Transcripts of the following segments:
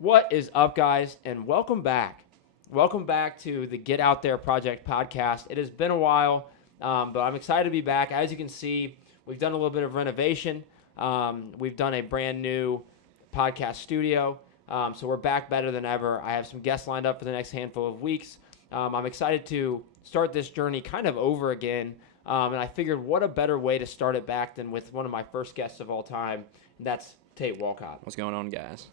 What is up, guys, and welcome back. Welcome back to the Get Out There Project podcast. It has been a while, but I'm excited to be back. As you can see, we've done a little bit of renovation. We've done a brand new podcast studio, so we're back better than ever. I have some guests lined up for the next handful of weeks. I'm excited to start this journey kind of over again, and I figured what a better way to start it back than with one of my first guests of all time, and that's Tate Walcott. What's going on, guys?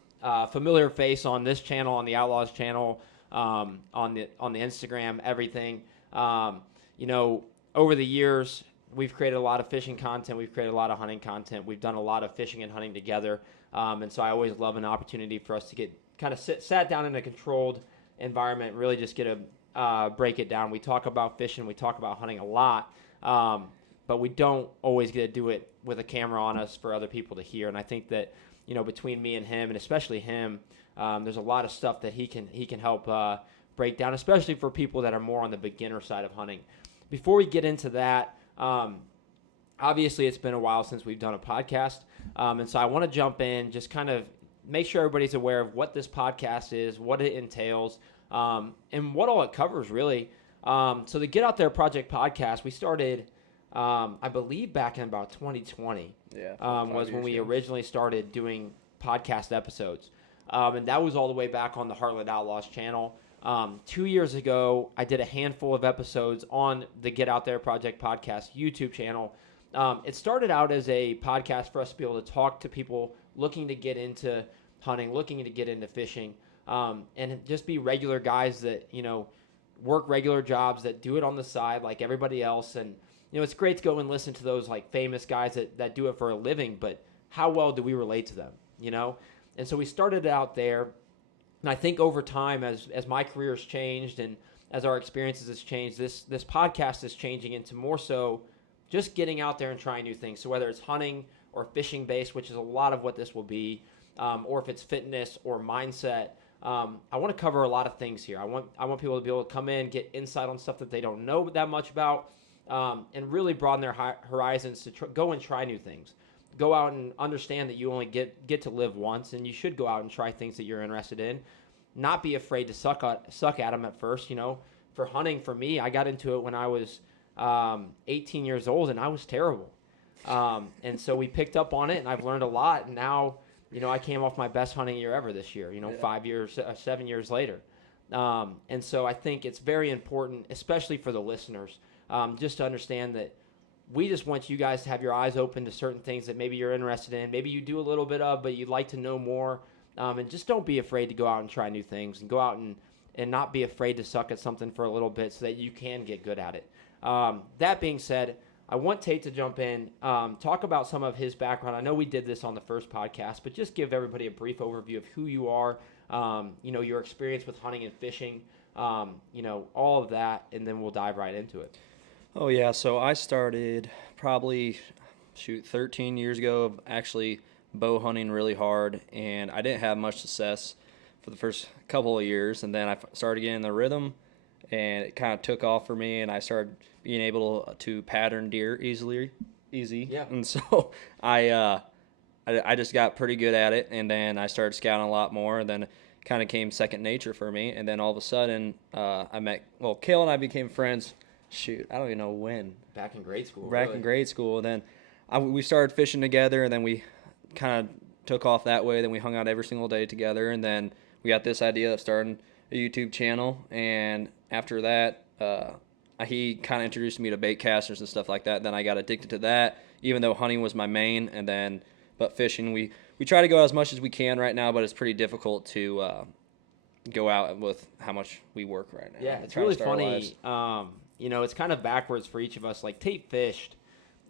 Familiar face on this channel, on the Outlaws channel, on the Instagram, everything. Over the years, we've created a lot of fishing content. We've created a lot of hunting content. We've done a lot of fishing and hunting together. And so I always love an opportunity for us to get kind of sat down in a controlled environment, and really just get a break it down. We talk about fishing. We talk about hunting a lot. But we don't always get to do it with a camera on us for other people to hear. And I think that, between me and him, and especially him, there's a lot of stuff that he can help break down, especially for people that are more on the beginner side of hunting. Before we get into that, obviously it's been a while since we've done a podcast, and so I want to jump in, just kind of make sure everybody's aware of what this podcast is, what it entails, and what all it covers, really. So the Get Out There Project podcast, we started, I believe, back in about 2020. Was when we originally started doing podcast episodes. And that was all the way back on the Heartland Outlaws channel. 2 years ago, I did a handful of episodes on the Get Out There Project podcast YouTube channel. It started out as a podcast for us to be able to talk to people looking to get into hunting, looking to get into fishing, and just be regular guys that, work regular jobs, that do it on the side like everybody else. And it's great to go and listen to those like famous guys that do it for a living, but how well do we relate to them, And so we started out there, and I think over time, as my career has changed and as our experiences has changed, this podcast is changing into more so just getting out there and trying new things. So whether it's hunting or fishing based, which is a lot of what this will be, or if it's fitness or mindset, I want to cover a lot of things here. I want people to be able to come in, get insight on stuff that they don't know that much about, and really broaden their horizons to go and try new things. Go out and understand that you only get to live once, and you should go out and try things that you're interested in. Not be afraid to suck at them at first. For hunting, for me, I got into it when I was 18 years old, and I was terrible. And so we picked up on it, and I've learned a lot. And now, I came off my best hunting year ever this year. 7 years later. And so I think it's very important, especially for the listeners, just to understand that we just want you guys to have your eyes open to certain things that maybe you're interested in. Maybe you do a little bit of, but you'd like to know more. And just don't be afraid to go out and try new things, and go out and not be afraid to suck at something for a little bit so that you can get good at it. That being said, I want Tate to jump in, talk about some of his background. I know we did this on the first podcast, but just give everybody a brief overview of who you are, your experience with hunting and fishing, all of that, and then we'll dive right into it. Oh, yeah. So I started probably, 13 years ago of actually bow hunting really hard, and I didn't have much success for the first couple of years, and then I started getting the rhythm, and it kind of took off for me, and I started being able to pattern deer easy. Yeah. And so I just got pretty good at it, and then I started scouting a lot more, and then it kind of came second nature for me, and then all of a sudden Kale and I became friends. I don't even know when. Back in grade school. In grade school. Then we started fishing together, and then we kind of took off that way. Then we hung out every single day together, and then we got this idea of starting a YouTube channel. And after that, he kind of introduced me to bait casters and stuff like that. Then I got addicted to that, even though hunting was my main. But fishing, we try to go out as much as we can right now, but it's pretty difficult to go out with how much we work right now. Yeah, it's really funny. It's kind of backwards for each of us. Like Tate fished,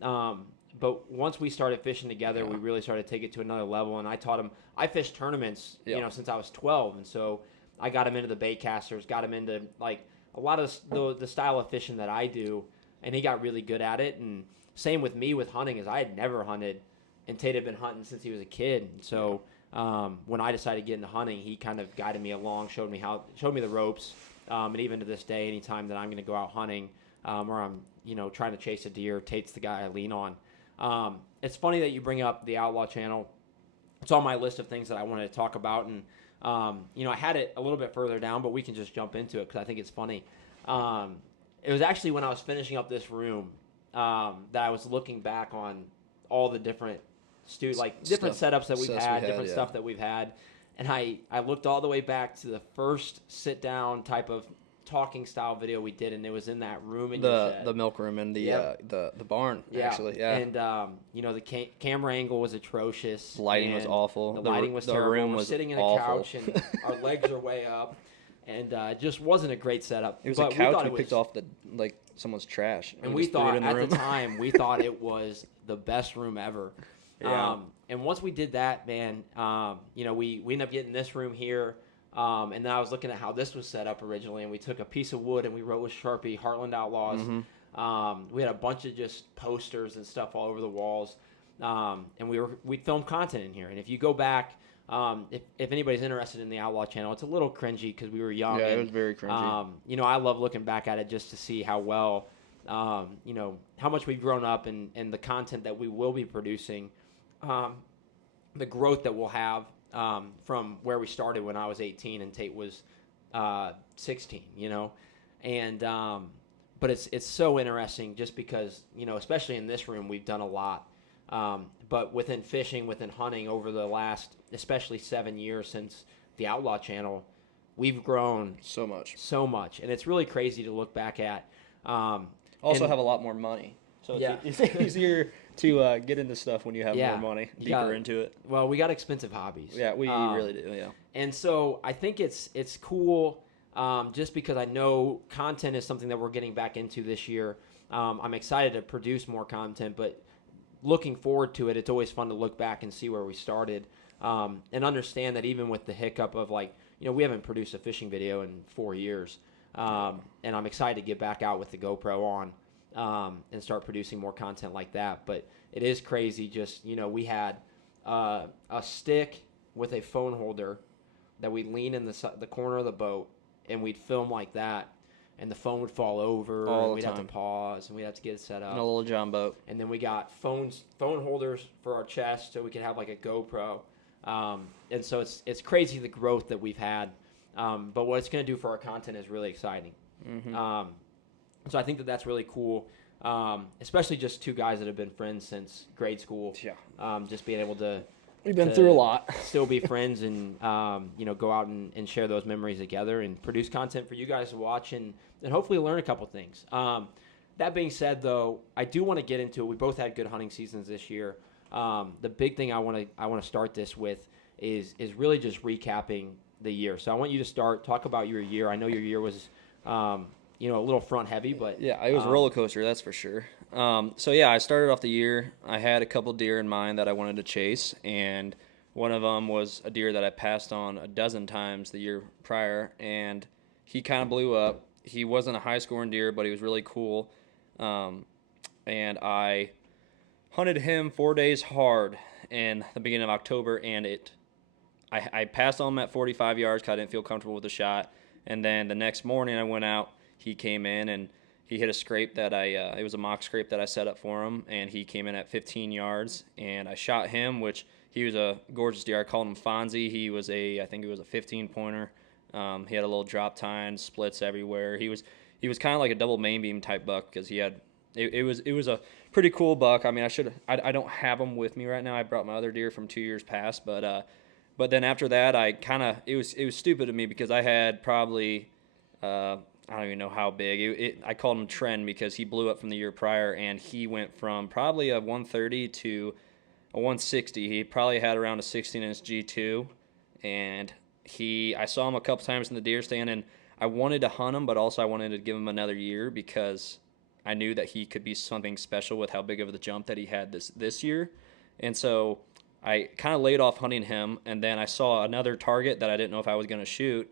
but once we started fishing together, we really started to take it to another level. And I taught him. I fished tournaments, since I was 12, and so I got him into the bait casters, got him into like a lot of the style of fishing that I do, and he got really good at it. And same with me with hunting, as I had never hunted, and Tate had been hunting since he was a kid. And so when I decided to get into hunting, he kind of guided me along, showed me the ropes. And even to this day, anytime that I'm going to go out hunting, or I'm, trying to chase a deer, Tate's the guy I lean on. It's funny that you bring up the Outlaw channel. It's on my list of things that I wanted to talk about, and I had it a little bit further down, but we can just jump into it because I think it's funny. It was actually when I was finishing up this room that I was looking back on all the different different setups that we've had, different stuff that we've had, and I looked all the way back to the first sit down type of talking style video we did, and it was in that room in your shed. The milk room and the barn, actually. Yeah. And the camera angle was atrocious. The lighting was awful. The lighting was terrible. Room We're was sitting in awful. a couch and our legs are way up, and it just wasn't a great setup. It was a couch we picked off someone's trash, and we thought at the time it was the best room ever. Yeah. And once we did that, man, we ended up getting this room here. And then I was looking at how this was set up originally, and we took a piece of wood and we wrote with Sharpie Heartland Outlaws. We had a bunch of just posters and stuff all over the walls, and we filmed content in here. And if you go back, if anybody's interested in the Outlaw channel, it's a little cringy because we were young. Yeah, it was very cringy. I love looking back at it just to see how well, how much we've grown up and the content that we will be producing, the growth that we'll have. From where we started when I was 18 and Tate was 16, and but it's so interesting just because especially in this room we've done a lot, but within fishing, within hunting over the last especially 7 years since the Outlaw channel, we've grown so much, and it's really crazy to look back at. Also have a lot more money, so it's easier to get into stuff when you have more money, deeper into it. Well, we got expensive hobbies. Yeah, we really do, yeah. And so I think it's cool just because I know content is something that we're getting back into this year. I'm excited to produce more content, but looking forward to it, it's always fun to look back and see where we started and understand that even with the hiccup of we haven't produced a fishing video in 4 years, and I'm excited to get back out with the GoPro on. And start producing more content like that. But it is crazy just, we had a stick with a phone holder that we'd lean in the corner of the boat, and we'd film like that, and the phone would fall over, and we'd have to pause, and we'd have to get it set up. And a little John boat. And then we got phone holders for our chest so we could have like a GoPro. And so it's crazy the growth that we've had. But what it's going to do for our content is really exciting. Mm-hmm. So I think that's really cool, especially just two guys that have been friends since grade school. Yeah. Just being able to we've been through a lot. Still be friends and go out and share those memories together and produce content for you guys to watch and hopefully learn a couple things. That being said, though, I do want to get into it. We both had good hunting seasons this year. The big thing I want to start this with is really just recapping the year. So I want you to talk about your year. I know your year was a little front heavy, but yeah, it was a roller coaster, that's for sure. I started off the year. I had a couple deer in mind that I wanted to chase, and one of them was a deer that I passed on a dozen times the year prior, and he kind of blew up. He wasn't a high scoring deer, but he was really cool. And I hunted him 4 days hard in the beginning of October, and I passed on him at 45 yards because I didn't feel comfortable with the shot. And then the next morning I went out. He came in and he hit a scrape that it was a mock scrape that I set up for him, and he came in at 15 yards, and I shot him, which he was a gorgeous deer. I called him Fonzie. I think he was a 15-pointer. He had a little drop tine, splits everywhere. He was kind of like a double main beam type buck because he had it was a pretty cool buck. I mean, I don't have him with me right now. I brought my other deer from 2 years past, but then after that it was stupid of me because I had probably I don't even know how big. I called him Trend because he blew up from the year prior, and he went from probably a 130 to a 160. He probably had around a 16-inch G2, and I saw him a couple times in the deer stand, and I wanted to hunt him, but also I wanted to give him another year because I knew that he could be something special with how big of the jump that he had this year. And so I kind of laid off hunting him, and then I saw another target that I didn't know if I was going to shoot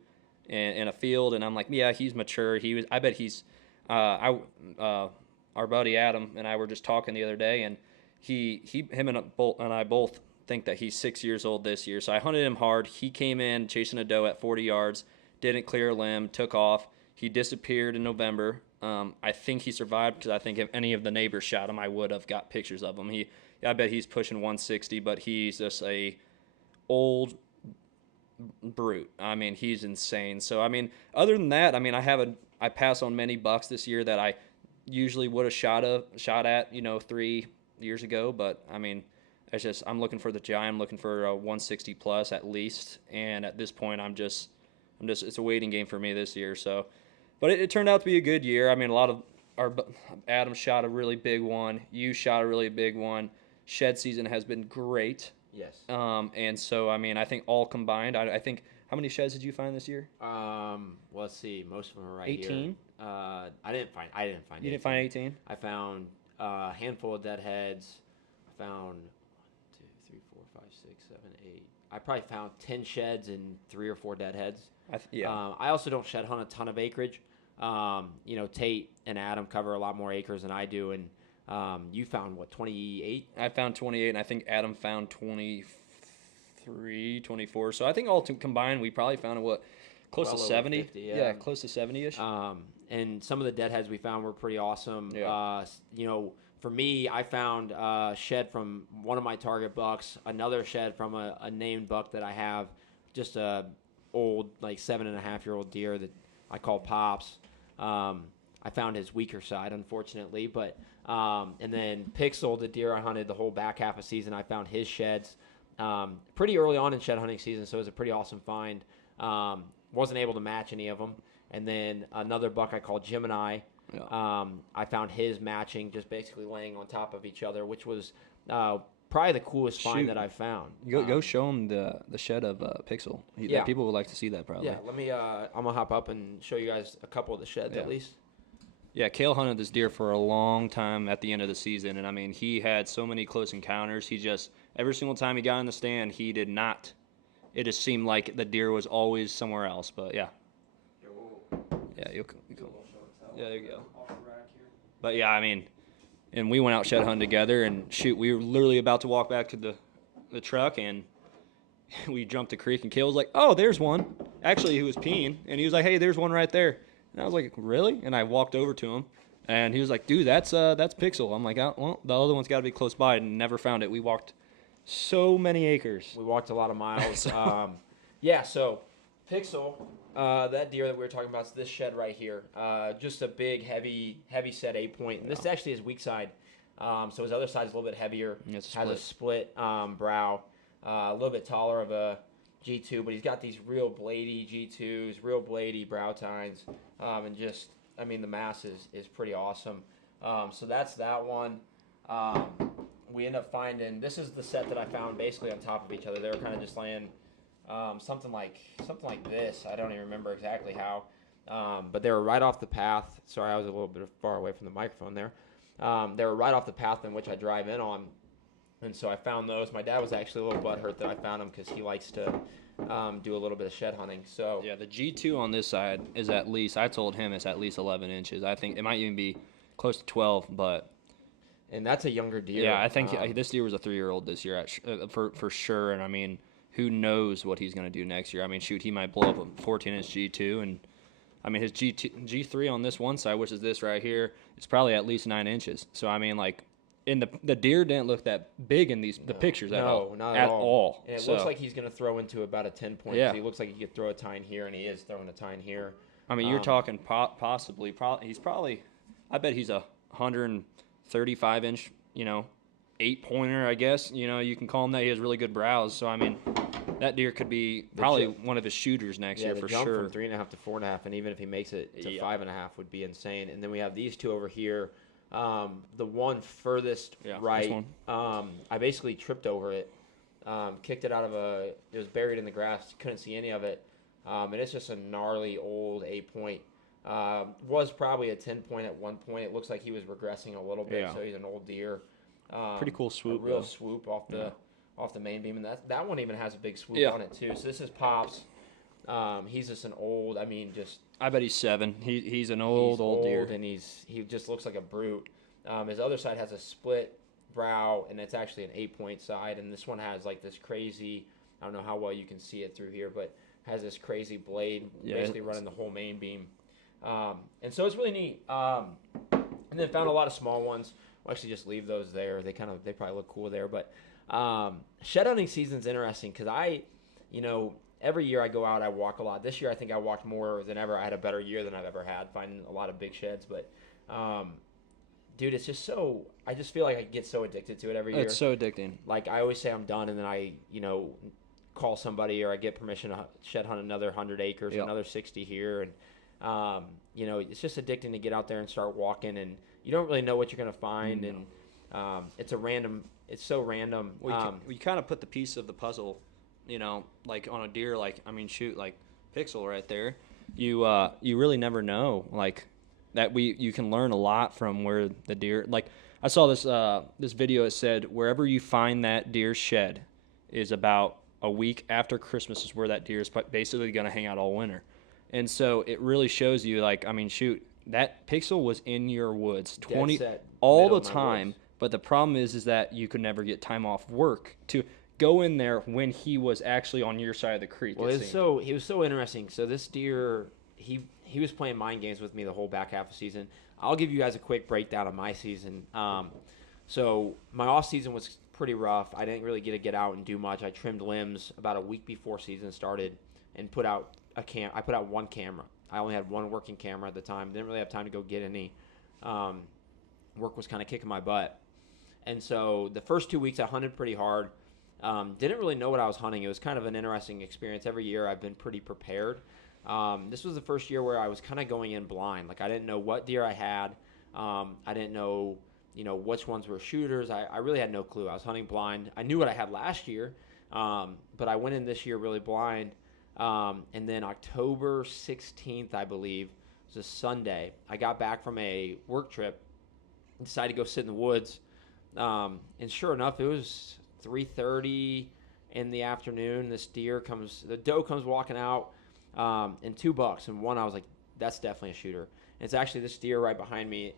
in a field, and I'm like, yeah, he's mature. I bet he's our buddy Adam and I were just talking the other day, and him and I both think that he's 6 years old this year. So I hunted him hard. He came in chasing a doe at 40 yards, didn't clear a limb, took off. He disappeared in November. I think he survived because I think if any of the neighbors shot him, I would have got pictures of him. I bet he's pushing 160, but he's just a old brute. I mean, he's insane. So I mean, other than that, I mean, I pass on many bucks this year that I usually would have shot at 3 years ago. But I mean, it's just I'm looking for the giant. I'm looking for a 160 plus at least. And at this point, I'm just it's a waiting game for me this year. So, but it turned out to be a good year. I mean, a lot of Adam shot a really big one. You shot a really big one. Shed season has been great. Yes. And so I mean, I think all combined, I think how many sheds did you find this year? Let's see. Most of them are right 18? here. I didn't find. You 18. didn't find 18? I found a handful of deadheads. I found 1, 2, 3, 4, 5, 6, 7, 8. I probably found 10 sheds and 3 or 4 deadheads. I also don't shed hunt a ton of acreage. Tate and Adam cover a lot more acres than I do, and you found, 28? I found 28, and I think Adam found 23, 24. So I think all combined, we probably found, close to 70? 50, yeah. Close to 70-ish. And some of the deadheads we found were pretty awesome. Yeah. For me, I found a shed from one of my target bucks, another shed from a named buck that I have, just a old, 7.5-year-old deer that I call Pops. I found his weaker side, unfortunately, but and then Pixel, the deer I hunted the whole back half of season, I found his sheds pretty early on in shed hunting season, so it was a pretty awesome find. Wasn't able to match any of them. And then another buck I call Gemini. Yeah. I found his matching, just basically laying on top of each other, which was probably the coolest find that I found. Go show him the shed of Pixel. People would like to see that probably. Yeah, let me. I'm gonna hop up and show you guys a couple of the sheds at least. Yeah, Kale hunted this deer for a long time at the end of the season, and I mean, he had so many close encounters. He just every single time he got in the stand, he did not. It just seemed like the deer was always somewhere else. But yeah. Yeah, you'll yeah, there you go. But yeah, I mean, and we went out shed hunting together, and shoot, we were literally about to walk back to the truck, and we jumped the creek, and Kale was like, "Oh, there's one." Actually, he was peeing, and he was like, "Hey, there's one right there." And I was like, "Really?" And I walked over to him, and he was like, "Dude, that's Pixel." I'm like, "Oh, well, the other one's got to be close by," and never found it. We walked so many acres. We walked a lot of miles. So Pixel. That deer that we were talking about is this shed right here. Just a big, heavy set 8-point. And this actually is weak side. So his other side is a little bit heavier. Has a split brow. A little bit taller of a G2, but he's got these real bladey G2s, real bladey brow tines. And just, I mean, the mass is pretty awesome. So that's that one. We end up finding, this is the set that I found basically on top of each other. They were kind of just laying something like this. I don't even remember exactly how, but they were right off the path. Sorry, I was a little bit far away from the microphone there. They were right off the path in which I drive in on, and so I found those. My dad was actually a little butthurt that I found them because he likes to do a little bit of shed hunting. So yeah, the G2 on this side is at least, I told him it's at least 11 inches. I think it might even be close to 12, but. And that's a younger deer. Yeah, I think this deer was a 3-year-old this year for sure, and I mean, who knows what he's going to do next year. I mean, shoot, he might blow up a 14-inch G2. And, I mean, his G3 on this one side, which is this right here, is probably at least 9 inches. So, I mean, like, and the deer didn't look that big in the pictures at all. No, not at all. And it looks like he's going to throw into about a 10-point. Yeah. So he looks like he could throw a tine here, and he is throwing a tine here. I mean, you're talking possibly, he's probably, I bet he's a 135-inch, 8-pointer, I guess. You can call him that. He has really good brows. So, I mean, that deer could be probably one of his shooters next year for jump sure. From 3.5 to 4.5, and even if he makes it to 5.5, would be insane. And then we have these two over here. The one furthest right, this one. I basically tripped over it, kicked it out of it was buried in the grass. Couldn't see any of it, and it's just a gnarly old 8-point. Was probably a 10-point at one point. It looks like he was regressing a little bit, so he's an old deer. Pretty cool swoop. A real swoop off the main beam, and that one even has a big swoop on it too. So this is Pops. He's just an old. I mean, just. I bet he's 7. He's an old deer, and he just looks like a brute. His other side has a split brow, and it's actually an 8-point side, and this one has like this crazy. I don't know how well you can see it through here, but has this crazy blade basically running the whole main beam. And so it's really neat. And then found a lot of small ones. We'll actually just leave those there. They probably look cool there. But shed hunting season's interesting because every year I go out, I walk a lot. This year I think I walked more than ever. I had a better year than I've ever had, finding a lot of big sheds. But, dude, it's just so. I just feel like I get so addicted to it every year. It's so addicting. Like I always say, I'm done, and then I, call somebody or I get permission to shed hunt another 100 acres, Yep. another 60 here, and it's just addicting to get out there and start walking, and you don't really know what you're gonna find, and it's so random. Well, you kind of put the piece of the puzzle, like on a deer, like Pixel right there. You really never know, like that you can learn a lot from where the deer. Like I saw this video. It said wherever you find that deer's shed is about a week after Christmas is where that deer is basically going to hang out all winter. And so it really shows you, like, that Pixel was in your woods all the time. But the problem is that you could never get time off work to go in there when he was actually on your side of the creek. Well, he was so interesting. So this deer, he was playing mind games with me the whole back half of the season. I'll give you guys a quick breakdown of my season. So my off season was pretty rough. I didn't really get out and do much. I trimmed limbs about a week before season started and put out I put out one camera. I only had one working camera at the time. Didn't really have time to go get any. Work was kind of kicking my butt. And so the first 2 weeks I hunted pretty hard. Didn't really know what I was hunting. It was kind of an interesting experience. Every year I've been pretty prepared. This was the first year where I was kind of going in blind. Like I didn't know what deer I had. I didn't know which ones were shooters. I really had no clue. I was hunting blind. I knew what I had last year, but I went in this year really blind. And then October 16th, I believe, was a Sunday. I got back from a work trip, decided to go sit in the woods, and sure enough, it was 3:30 in the afternoon. The doe comes walking out, and 2 bucks, and one I was like, that's definitely a shooter. And it's actually this deer right behind me.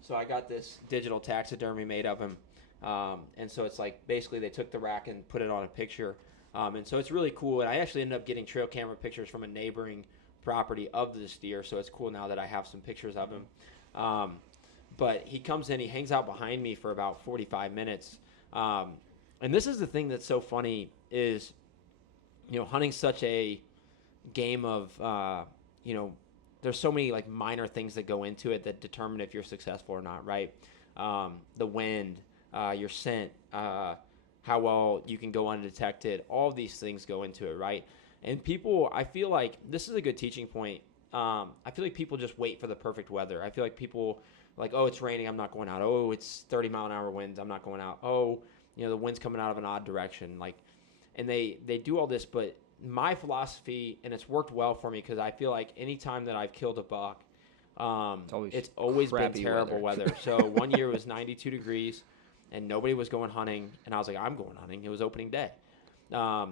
So I got this digital taxidermy made of him, and so it's like basically they took the rack and put it on a picture, and so it's really cool. And I actually ended up getting trail camera pictures from a neighboring property of this deer, so it's cool now that I have some pictures of him. But he comes in, he hangs out behind me for about 45 minutes, and this is the thing that's so funny is, hunting's such a game of, there's so many like minor things that go into it that determine if you're successful or not, right? The wind, your scent, how well you can go undetected. All of these things go into it, right? And people, I feel like this is a good teaching point. I feel like people just wait for the perfect weather. I feel like people like, oh, it's raining, I'm not going out. Oh, it's 30-mile-an-hour winds, I'm not going out. Oh, the wind's coming out of an odd direction. Like, and they do all this, but my philosophy, and it's worked well for me because I feel like any time that I've killed a buck, it's always been terrible weather. So one year it was 92 degrees and nobody was going hunting, and I was like, I'm going hunting. It was opening day. The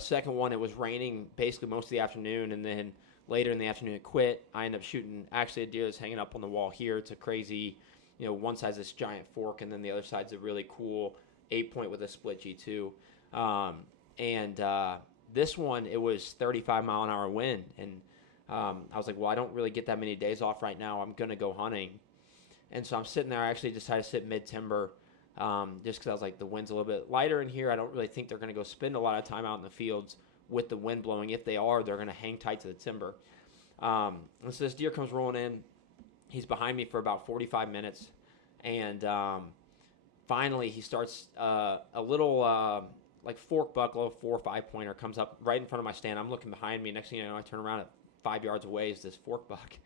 second one, it was raining basically most of the afternoon, and then later in the afternoon it quit. I ended up shooting actually a deer that's hanging up on the wall here. It's a crazy, one side's this giant fork, and then the other side's a really cool 8-point with a split G2. And this one, it was 35-mile-an-hour wind, and I was like, well, I don't really get that many days off right now. I'm going to go hunting. And so I'm sitting there. I actually decided to sit mid-timber just because I was like, the wind's a little bit lighter in here. I don't really think they're going to go spend a lot of time out in the fields with the wind blowing. If they are, they're going to hang tight to the timber. And so this deer comes rolling in. He's behind me for about 45 minutes. And finally, he starts a little like fork buck, little 4 or 5-pointer comes up right in front of my stand. I'm looking behind me. Next thing you know, I turn around at 5 yards away is this fork buck.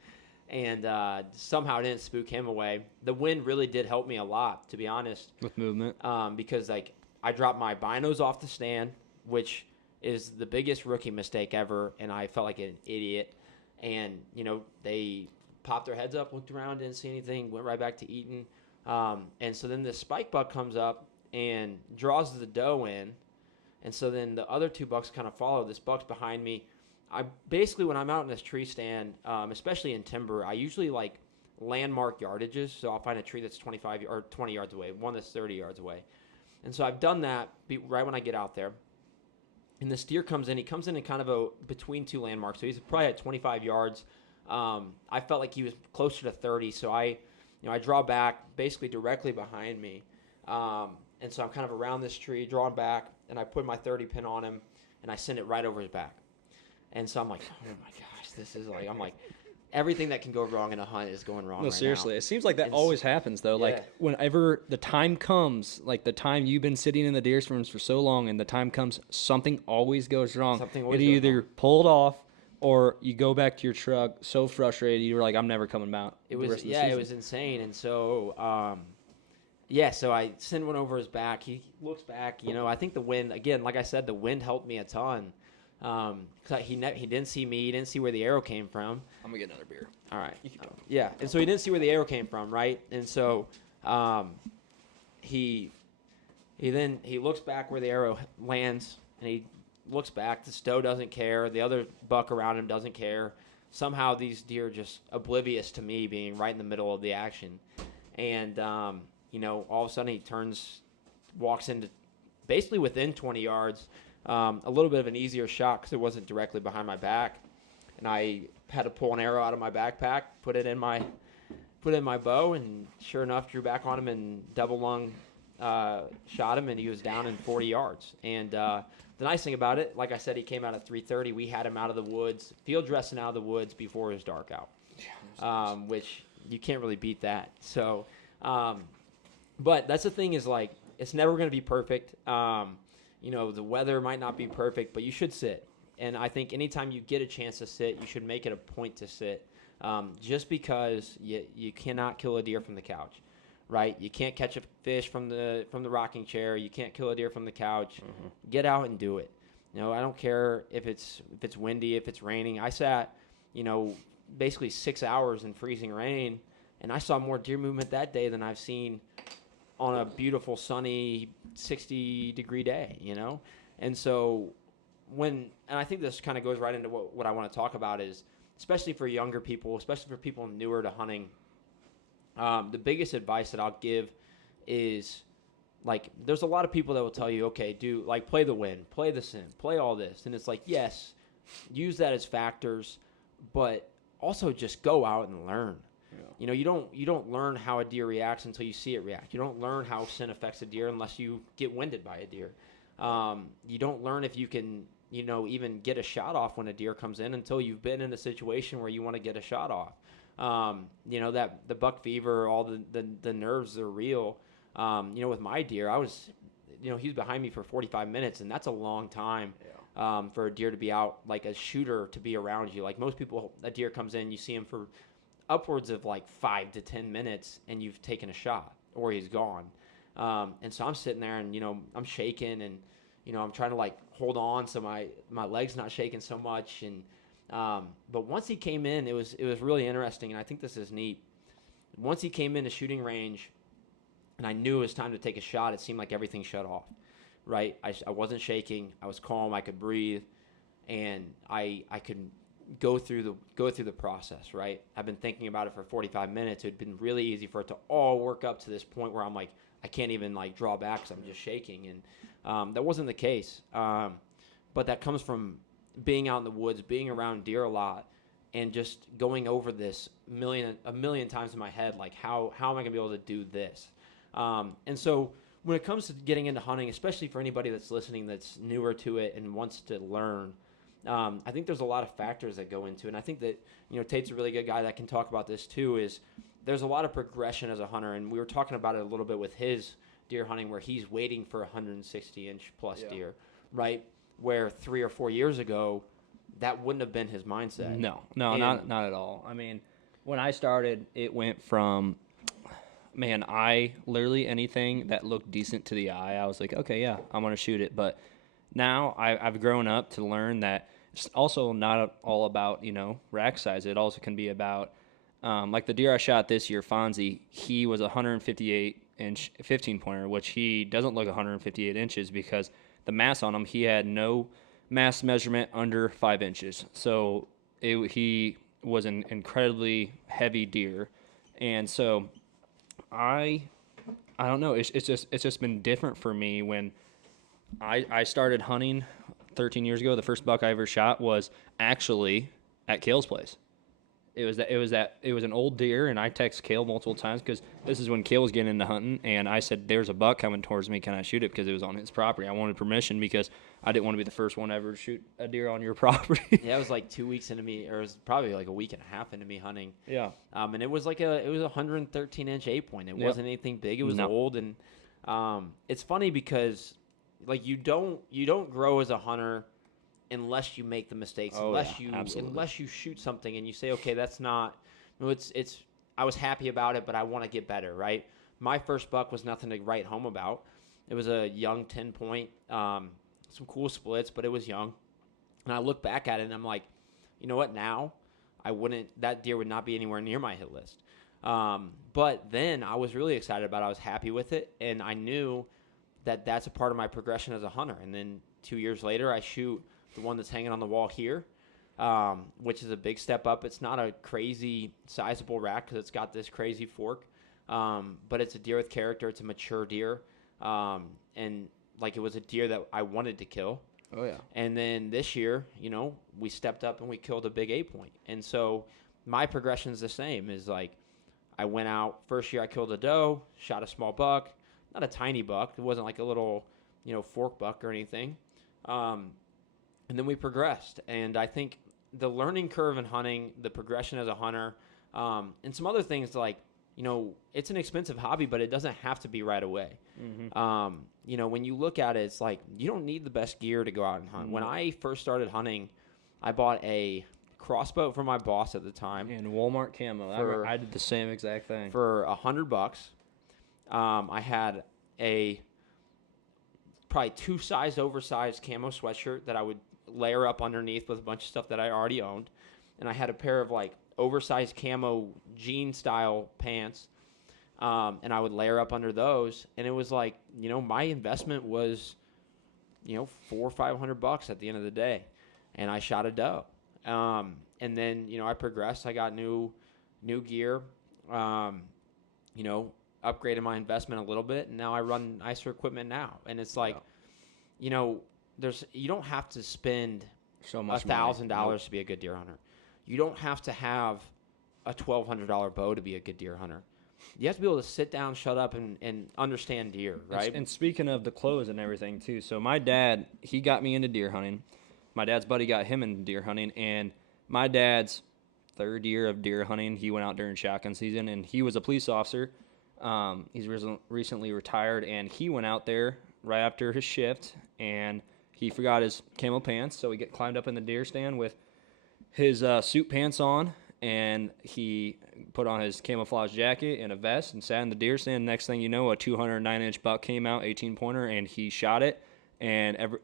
And somehow it didn't spook him away. The wind really did help me a lot, to be honest. With movement. Because like I dropped my binos off the stand, which is the biggest rookie mistake ever, and I felt like an idiot. And, they popped their heads up, looked around, didn't see anything, went right back to eating. And so then this spike buck comes up and draws the doe in. And so then the other 2 bucks kind of follow. This buck's behind me. I basically, when I'm out in this tree stand, especially in timber, I usually like landmark yardages. So I'll find a tree that's 25 or 20 yards away, one that's 30 yards away. And so I've done that right when I get out there. And this deer comes in. He comes in kind of between 2 landmarks. So he's probably at 25 yards. I felt like he was closer to 30. So I draw back basically directly behind me. And so I'm kind of around this tree, drawing back, and I put my 30 pin on him, and I send it right over his back. And so I'm like, oh my gosh, this is like, I'm like, everything that can go wrong in a hunt is going wrong. No, right seriously, now. it seems like that always happens though. Yeah. Like whenever the time comes, like the time you've been sitting in the deer rooms for so long, and the time comes, something always goes wrong. Something always it goes either wrong. pulled off, or you go back to your truck so frustrated you were like, I'm never coming out. It the was rest of the yeah, season. it was insane. And so yeah, so I send one over his back. He looks back. You know, I think the wind again, like I said, the wind helped me a ton. Cause he didn't see me. He didn't see where the arrow came from. I'm gonna get another beer. All right. You keep going. Yeah, and so he didn't see where the arrow came from, right? And so he looks back where the arrow lands, and he looks back. The stow doesn't care. The other buck around him doesn't care. Somehow these deer are just oblivious to me being right in the middle of the action. And, you know, all of a sudden he walks into basically within 20 yards, a little bit of an easier shot because it wasn't directly behind my back. And I had to pull an arrow out of my backpack, put it in my bow, and sure enough, drew back on him and double lung shot him, and he was down in 40 yards. And the nice thing about it, like I said, he came out at 3:30. We had him out of the woods, field dressing out of the woods before it was dark out, which you can't really beat that. So, but that's the thing is like it's never going to be perfect. You know, the weather might not be perfect, but you should sit. And I think anytime you get a chance to sit, you should make it a point to sit. Just because you cannot kill a deer from the couch, right? You can't catch a fish from the rocking chair. You can't kill a deer from the couch. Mm-hmm. Get out and do it. You know, I don't care if it's windy, if it's raining. I sat, you know, basically 6 hours in freezing rain, and I saw more deer movement that day than I've seen on a beautiful sunny 60-degree day. You know, and so and I think this kind of goes right into what I want to talk about is, especially for younger people, especially for people newer to hunting, the biggest advice that I'll give is, like, there's a lot of people that will tell you, okay, play the wind, play the sim, play all this. And it's like, yes, use that as factors, but also just go out and learn. Yeah. You know, you don't learn how a deer reacts until you see it react. You don't learn how sin affects a deer unless you get winded by a deer. You don't learn if you can, you know, even get a shot off when a deer comes in until you've been in a situation where you want to get a shot off. You know, that the buck fever, all the nerves are real. You know, with my deer, he was behind me for 45 minutes, and that's a long time. Yeah. For a deer to be out, like a shooter to be around you. Like most people, a deer comes in, you see him for upwards of like 5 to 10 minutes, and you've taken a shot or he's gone. And so I'm sitting there, and, you know, I'm shaking, and, you know, I'm trying to like hold on so my legs not shaking so much. And but once he came in, it was really interesting, and I think this is neat. Once he came into shooting range, and I knew it was time to take a shot, it seemed like everything shut off. Right, I wasn't shaking. I was calm. I could breathe, and I could go through the process. Right, I've been thinking about it for 45 minutes. It'd been really easy for it to all work up to this point where I'm like, I can't even like draw back because I'm just shaking, and that wasn't the case. But that comes from being out in the woods, being around deer a lot, and just going over this a million times in my head, like how am I gonna be able to do this? And so when it comes to getting into hunting, especially for anybody that's listening that's newer to it and wants to learn, I think there's a lot of factors that go into it. And I think that, you know, Tate's a really good guy that can talk about this too, is there's a lot of progression as a hunter. And we were talking about it a little bit with his deer hunting, where he's waiting for 160-inch plus deer, right? Where 3 or 4 years ago, that wouldn't have been his mindset. No, not at all. I mean, when I started, it went from... Man, I literally anything that looked decent to the eye, I was like, okay, yeah, I'm going to shoot it. But now I've grown up to learn that it's also not all about, you know, rack size. It also can be about, like the deer I shot this year, Fonzie, he was a 158-inch 15-pointer, which he doesn't look 158 inches because the mass on him, he had no mass measurement under 5 inches. So he was an incredibly heavy deer. And so... I don't know. It's just been different for me when I started hunting 13 years ago. The first buck I ever shot was actually at Kale's place. It was an old deer, and I texted Kale multiple times because this is when Kale was getting into hunting, and I said, "There's a buck coming towards me. Can I shoot it?" Because it was on his property. I wanted permission because I didn't want to be the first one ever to shoot a deer on your property. Yeah, it was like 2 weeks into me, or it was probably like a week and a half into me hunting. Yeah. And it was a 113-inch 8-point. It wasn't anything big. It was old, and it's funny because like you don't grow as a hunter unless you make the mistakes, unless you shoot something and you say, okay, that's not, it's I was happy about it, but I want to get better, right? My first buck was nothing to write home about. It was a young 10-point, some cool splits, but it was young. And I look back at it and I'm like, you know what? Now that deer would not be anywhere near my hit list. But then I was really excited about it. I was happy with it, and I knew that that's a part of my progression as a hunter. And then 2 years later, I shoot the one that's hanging on the wall here, which is a big step up. It's not a crazy sizable rack because it's got this crazy fork, but it's a deer with character. It's a mature deer, and like it was a deer that I wanted to kill. Oh yeah. And then this year, we stepped up and we killed a big 8-point. And so my progression is the same. Is like I went out first year. I killed a doe, shot a small buck, not a tiny buck. It wasn't like a little, fork buck or anything. And then we progressed. And I think the learning curve in hunting, the progression as a hunter, and some other things like, it's an expensive hobby, but it doesn't have to be right away. Mm-hmm. When you look at it, it's like you don't need the best gear to go out and hunt. Mm-hmm. When I first started hunting, I bought a crossbow from my boss at the time. And Walmart camo. I did the same exact thing. For $100. I had a probably 2-size oversized camo sweatshirt that I would layer up underneath with a bunch of stuff that I already owned. And I had a pair of like oversized camo jean style pants. And I would layer up under those. And it was like, my investment was, $400 or $500 at the end of the day. And I shot a doe. And then, I progressed. I got new gear, upgraded my investment a little bit. And now I run nicer equipment now. And it's like, you don't have to spend so much $1,000 to be a good deer hunter. You don't have to have a $1,200 bow to be a good deer hunter. You have to be able to sit down, shut up, and understand deer, right? And speaking of the clothes and everything, too, so my dad, he got me into deer hunting. My dad's buddy got him into deer hunting, and my dad's third year of deer hunting, he went out during shotgun season, and he was a police officer. He's recently retired, and he went out there right after his shift, and he forgot his camo pants, so he climbed up in the deer stand with his suit pants on, and he put on his camouflage jacket and a vest and sat in the deer stand. Next thing you know, a 209-inch buck came out, 18-pointer, and he shot it. And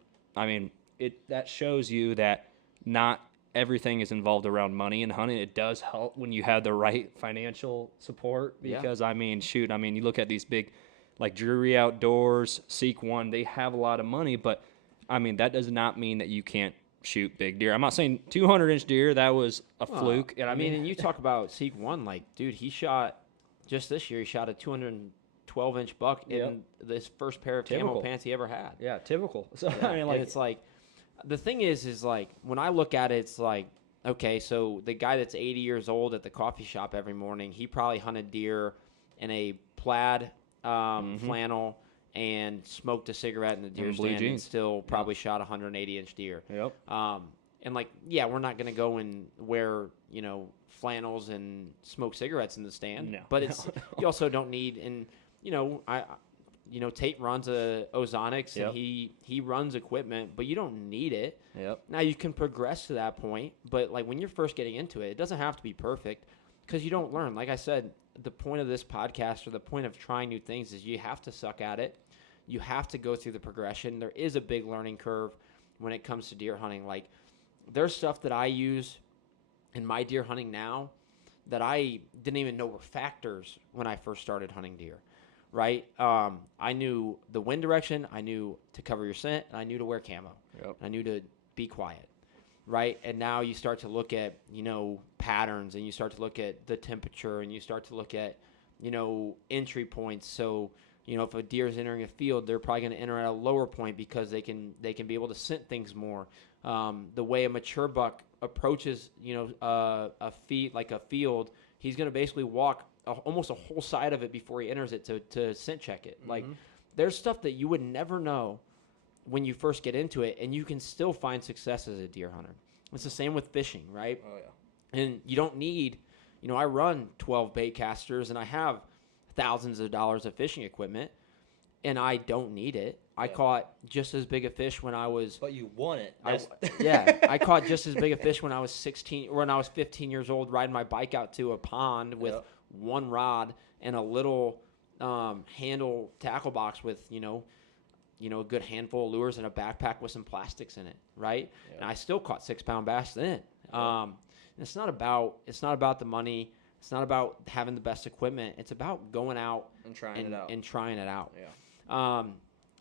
that shows you that not everything is involved around money and hunting. It does help when you have the right financial support because, you look at these big, like Drury Outdoors, Seek One, they have a lot of money, but, that does not mean that you can't shoot big deer. I'm not saying 200-inch deer, that was a fluke. And and you talk about Seek One, like, dude, just this year, he shot a 212-inch buck in this first pair of camo pants he ever had. Yeah, typical. So, it's like, the thing is like, when I look at it, it's like, okay, so the guy that's 80 years old at the coffee shop every morning, he probably hunted deer in a plaid flannel and smoked a cigarette in the deer stand and still probably shot a 180-inch deer. Yep. And like, we're not going to go and wear, flannels and smoke cigarettes in the stand. No. But you also don't need, and, Tate runs a Ozonics and he runs equipment, but you don't need it. Yep. Now you can progress to that point, but like when you're first getting into it, it doesn't have to be perfect because you don't learn. Like I said, the point of this podcast or the point of trying new things is you have to suck at it. You have to go through the progression. There is a big learning curve when it comes to deer hunting. Like, there's stuff that I use in my deer hunting now that I didn't even know were factors when I first started hunting deer, right? I knew the wind direction. I knew to cover your scent. And I knew to wear camo. Yep. I knew to be quiet, right? And now you start to look at, patterns, and you start to look at the temperature, and you start to look at, entry points. So if a deer is entering a field, they're probably going to enter at a lower point because they can be able to scent things more. The way a mature buck approaches, a field, he's going to basically walk almost a whole side of it before he enters it to scent check it. Like, there's stuff that you would never know when you first get into it, and you can still find success as a deer hunter. It's the same with fishing, right? Oh, yeah. And you don't need, I run 12 bait casters, and I have thousands of dollars of fishing equipment, and I don't need it. I caught just as big a fish when I was... But you want it. I caught just as big a fish when I was 15 years old, riding my bike out to a pond with one rod and a little handle tackle box with, a good handful of lures and a backpack with some plastics in it, right? Yeah. And I still caught 6-pound bass then. It's not about the money. It's not about having the best equipment. It's about going out and trying it out. Yeah.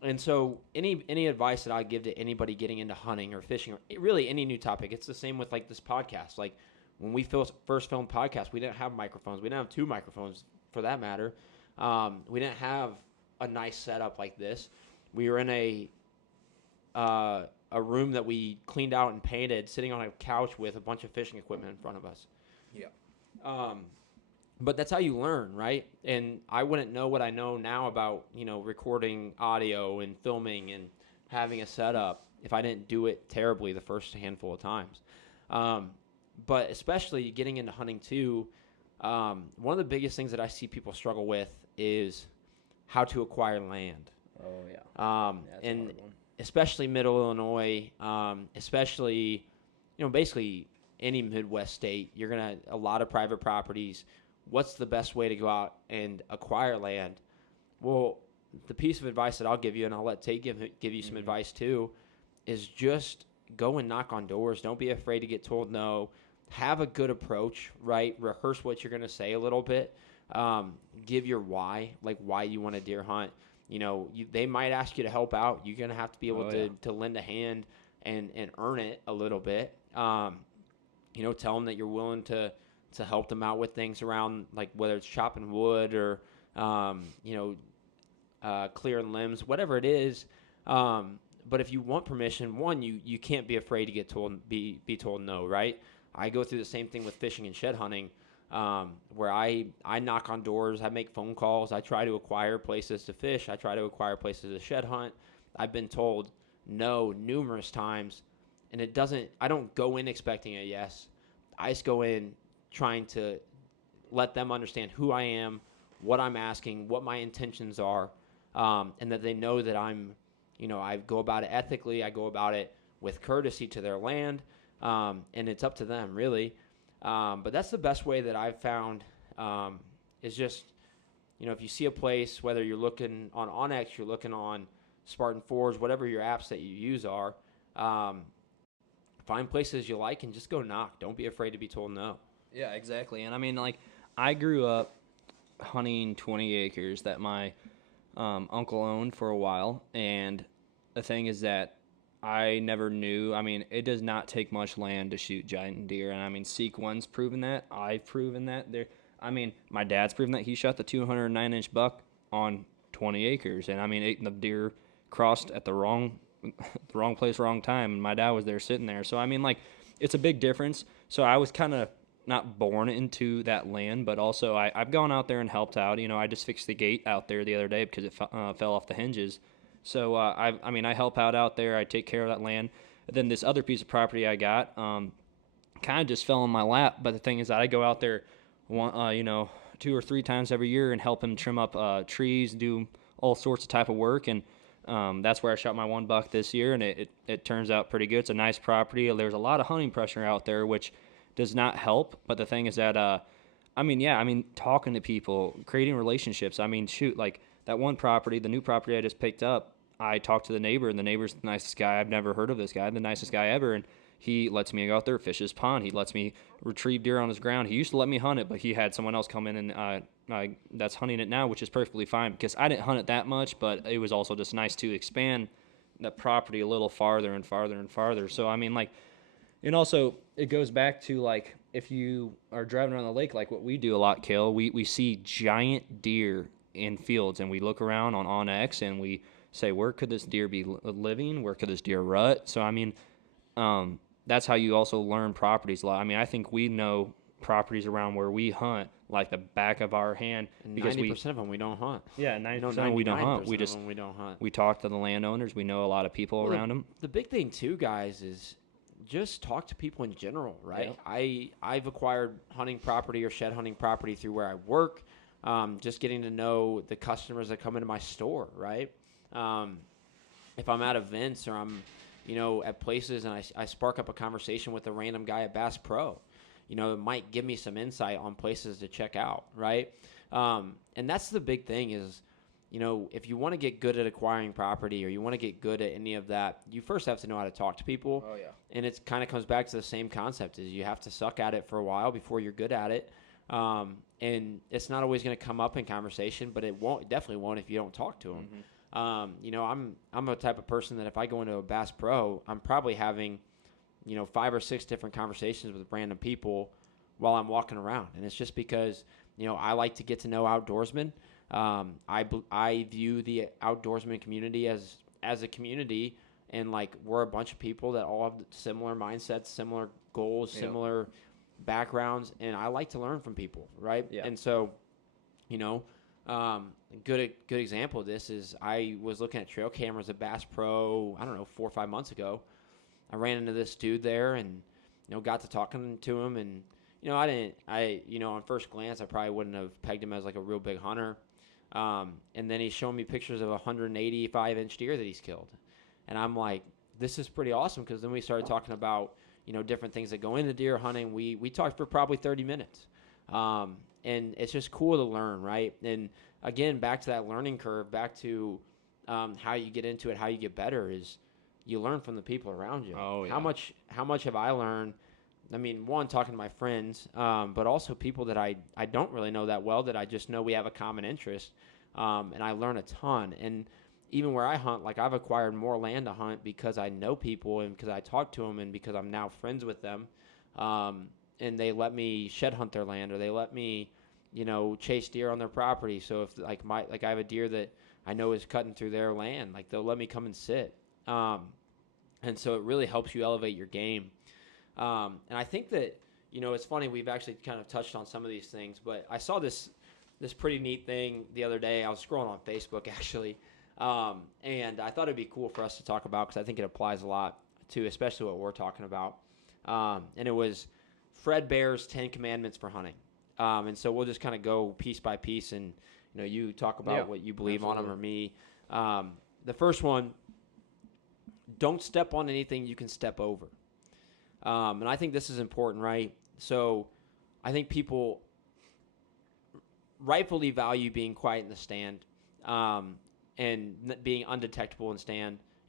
And so any advice that I give to anybody getting into hunting or fishing or really any new topic, it's the same with like this podcast. Like when we first filmed podcasts, we didn't have microphones. We didn't have 2 microphones for that matter. We didn't have a nice setup like this. We were in a room that we cleaned out and painted, sitting on a couch with a bunch of fishing equipment in front of us. Yeah. But that's how you learn, right? And I wouldn't know what I know now about, recording audio and filming and having a setup if I didn't do it terribly the first handful of times. But especially getting into hunting too, one of the biggest things that I see people struggle with is how to acquire land. Oh, yeah. That's and a hard one. Especially Middle Illinois, especially, basically any Midwest state, you're going to a lot of private properties. What's the best way to go out and acquire land? Well, the piece of advice that I'll give you, and I'll let Tate give you some advice too, is just go and knock on doors. Don't be afraid to get told no. Have a good approach, right? Rehearse what you're going to say a little bit. Give your why, like why you want to deer hunt. They might ask you to help out. You're going to have to be able to lend a hand and earn it a little bit. Tell them that you're willing to help them out with things around, like whether it's chopping wood or, clearing limbs, whatever it is. But if you want permission, one, you can't be afraid to get told, be told no, right? I go through the same thing with fishing and shed hunting, where I knock on doors, I make phone calls, I try to acquire places to fish, I try to acquire places to shed hunt. I've been told no numerous times, and I don't go in expecting a yes. I just go in trying to let them understand who I am, what I'm asking, what my intentions are, and that they know that I go about it ethically, I go about it with courtesy to their land, and it's up to them, really. But that's the best way that I've found, is just, if you see a place, whether you're looking on Onyx, you're looking on Spartan Forge, whatever your apps that you use are, find places you like and just go knock. Don't be afraid to be told no. Yeah, exactly. And I mean, like, I grew up hunting 20 acres that my uncle owned for a while, and the thing is that I never knew. I mean, it does not take much land to shoot giant deer, and I mean, Seek One's proven that. I've proven that. My dad's proven that. He shot the 209-inch buck on 20 acres, and I mean, the deer crossed at the wrong place, wrong time, and my dad was there sitting there. So I mean, like, it's a big difference. So I was kind of not born into that land, but also I've gone out there and helped out. I just fixed the gate out there the other day because it fell off the hinges. So I help out there. I take care of that land. And then this other piece of property I got kind of just fell in my lap. But the thing is that I go out there 2 or 3 times every year and help him trim up trees, do all sorts of type of work. And that's where I shot my 1 buck this year, and it turns out pretty good. It's a nice property. There's a lot of hunting pressure out there, which does not help. But the thing is that, talking to people, creating relationships. I mean, shoot, like that one property, the new property I just picked up, I talked to the neighbor, and the neighbor's the nicest guy. I've never heard of this guy, the nicest guy ever. And he lets me go out there, fish his pond. He lets me retrieve deer on his ground. He used to let me hunt it, but he had someone else come in and that's hunting it now, which is perfectly fine because I didn't hunt it that much, but it was also just nice to expand that property a little farther and farther and farther. So, I mean, like, and also it goes back to, like, if you are driving around the lake like what we do a lot, Kale, we see giant deer in fields, and we look around on OnX and we say, where could this deer be living? Where could this deer rut? So, I mean, that's how you also learn properties a lot. I mean, I think we know properties around where we hunt like the back of our hand, And because 90% of them we don't hunt. yeah, 90% of them we don't hunt. We just, we don't hunt. we talk to the landowners. We know a lot of people around them. The big thing too, guys, is just talk to people in general, right? Yeah. I've acquired hunting property or shed hunting property through where I work, just getting to know the customers that come into my store, right? If I'm at events or I'm, at places and I spark up a conversation with a random guy at Bass Pro, it might give me some insight on places to check out, right? And that's the big thing is, if you want to get good at acquiring property or you want to get good at any of that, you first have to know how to talk to people. Oh, yeah. And it kind of comes back to the same concept is you have to suck at it for a while before you're good at it. And it's not always going to come up in conversation, but it definitely won't if you don't talk to them. Mm-hmm. I'm a type of person that if I go into a Bass Pro, I'm probably having, 5 or 6 different conversations with random people while I'm walking around. And it's just because, I like to get to know outdoorsmen. I view the outdoorsman community as a community, and like we're a bunch of people that all have similar mindsets, similar goals, similar backgrounds, and I like to learn from people, right? Yeah. And so, good example of this is I was looking at trail cameras at Bass Pro, I don't know, 4 or 5 months ago. I ran into this dude there and, got to talking to him, and on first glance, I probably wouldn't have pegged him as like a real big hunter. And then he's showing me pictures of a 185-inch deer that he's killed. And I'm like, this is pretty awesome, because then we started talking about, different things that go into deer hunting. We talked for probably 30 minutes. And it's just cool to learn, right? And again, back to that learning curve, back to how you get into it, how you get better is you learn from the people around you. Oh, yeah. How much have I learned? I mean, one, talking to my friends, but also people that I don't really know that well, that I just know we have a common interest, and I learn a ton. And even where I hunt, like I've acquired more land to hunt because I know people and because I talk to them and because I'm now friends with them, and they let me shed hunt their land or they let me, chase deer on their property. So if like I have a deer that I know is cutting through their land, like they'll let me come and sit. And so it really helps you elevate your game. And I think that, it's funny, we've actually kind of touched on some of these things, but I saw this pretty neat thing the other day. I was scrolling on Facebook, actually, and I thought it'd be cool for us to talk about because I think it applies a lot to especially what we're talking about. And it was Fred Bear's 10 Commandments for hunting. And so we'll just kind of go piece by piece and, you talk about what you believe on them or me. The first one, don't step on anything you can step over. And I think this is important, right? So I think people rightfully value being quiet in the stand and being undetectable in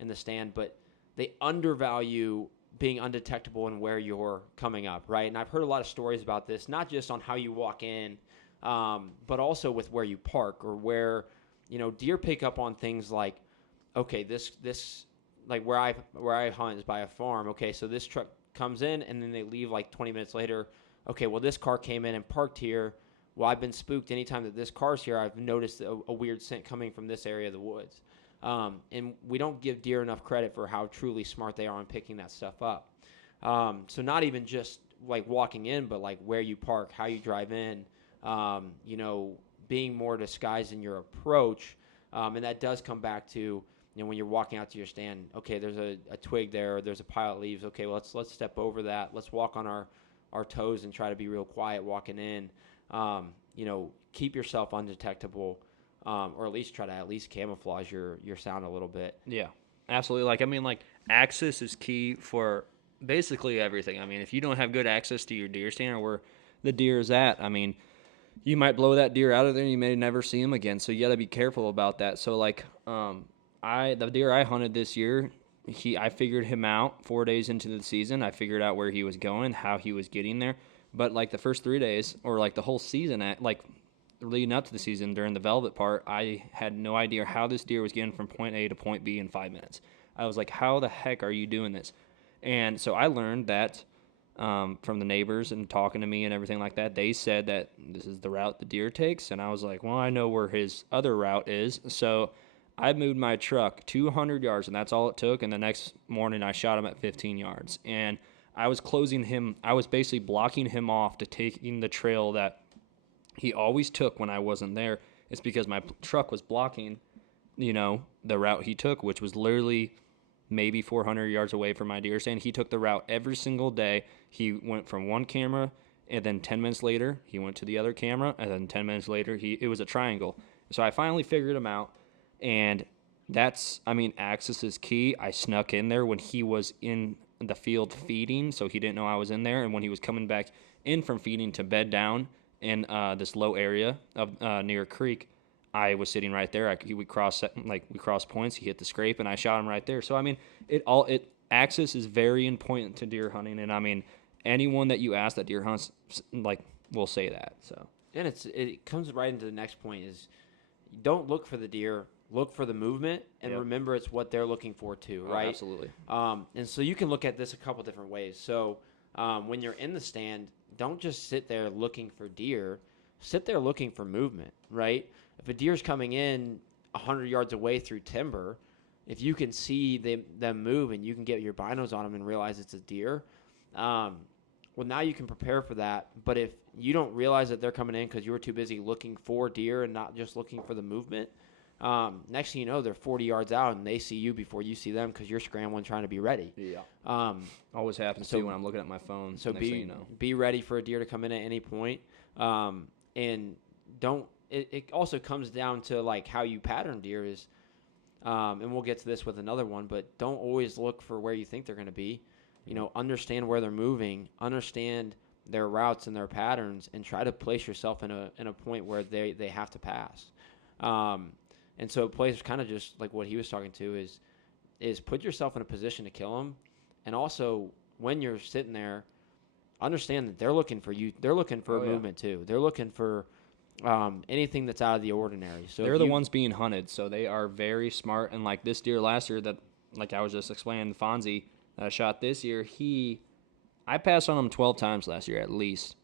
the stand, but they undervalue being undetectable in where you're coming up, right? And I've heard a lot of stories about this, not just on how you walk in, but also with where you park or where, deer pick up on things like, okay, this like where I hunt is by a farm. Okay, so this truck comes in and then they leave like 20 minutes later. Okay, well, this car came in and parked here. Well, I've been spooked anytime that this car's here. I've noticed a weird scent coming from this area of the woods. And we don't give deer enough credit for how truly smart they are in picking that stuff up. So not even just like walking in, but like where you park, how you drive in, being more disguised in your approach. And that does come back to, when you're walking out to your stand, okay, there's a twig there, or there's a pile of leaves. Okay, well, let's step over that. Let's walk on our toes and try to be real quiet walking in. Keep yourself undetectable, or at least try to camouflage your sound a little bit. Yeah, absolutely. Access is key for basically everything. I mean, if you don't have good access to your deer stand or where the deer is at, I mean, you might blow that deer out of there and you may never see him again. So you got to be careful about that. So the deer I hunted this year, I figured him out 4 days into the season. I figured out where he was going, how he was getting there. But the first 3 days, or the whole season, leading up to the season during the velvet part, I had no idea how this deer was getting from point A to point B in 5 minutes. I was like, how the heck are you doing this? And so I learned that from the neighbors and talking to me and everything like that, they said that this is the route the deer takes. And I was like, well, I know where his other route is. So I moved my truck 200 yards, and that's all it took. And the next morning, I shot him at 15 yards. And I was basically blocking him off to taking the trail that he always took when I wasn't there. It's because my truck was blocking, the route he took, which was literally maybe 400 yards away from my deer stand. He took the route every single day. He went from one camera, and then 10 minutes later, he went to the other camera, and then 10 minutes later, it was a triangle. So I finally figured him out, and access is key. I snuck in there when he was in the field feeding, so he didn't know I was in there, and when he was coming back in from feeding to bed down in this low area of near a creek, I was sitting right there. We crossed points. He hit the scrape, and I shot him right there. So access is very important to deer hunting, and anyone that you ask that deer hunts will say that. So and it comes right into the next point is don't look for the deer, look for the movement, and remember it's what they're looking for too, right? Oh, absolutely. And so you can look at this a couple different ways. So when you're in the stand, don't just sit there looking for deer. Sit there looking for movement, right? If a deer's coming in 100 yards away through timber, if you can see them move and you can get your binos on them and realize it's a deer, well, now you can prepare for that. But if you don't realize that they're coming in because you were too busy looking for deer and not just looking for the movement, next thing you know, they're 40 yards out and they see you before you see them because you're scrambling trying to be ready. Yeah. Always happens too when I'm looking at my phone. So be ready for a deer to come in at any point. And don't. It also comes down to how you pattern deer is, and we'll get to this with another one, but don't always look for where you think they're going to be. Understand where they're moving, understand their routes and their patterns, and try to place yourself in a point where they have to pass. And so it plays kind of just like what he was talking to is put yourself in a position to kill them, and also when you're sitting there, understand that they're looking for you. They're looking for movement too. They're looking for anything that's out of the ordinary. So they're the ones being hunted, so they are very smart. And like this deer last year that, like I was just explaining, Fonzie that I shot this year, I passed on him 12 times last year at least.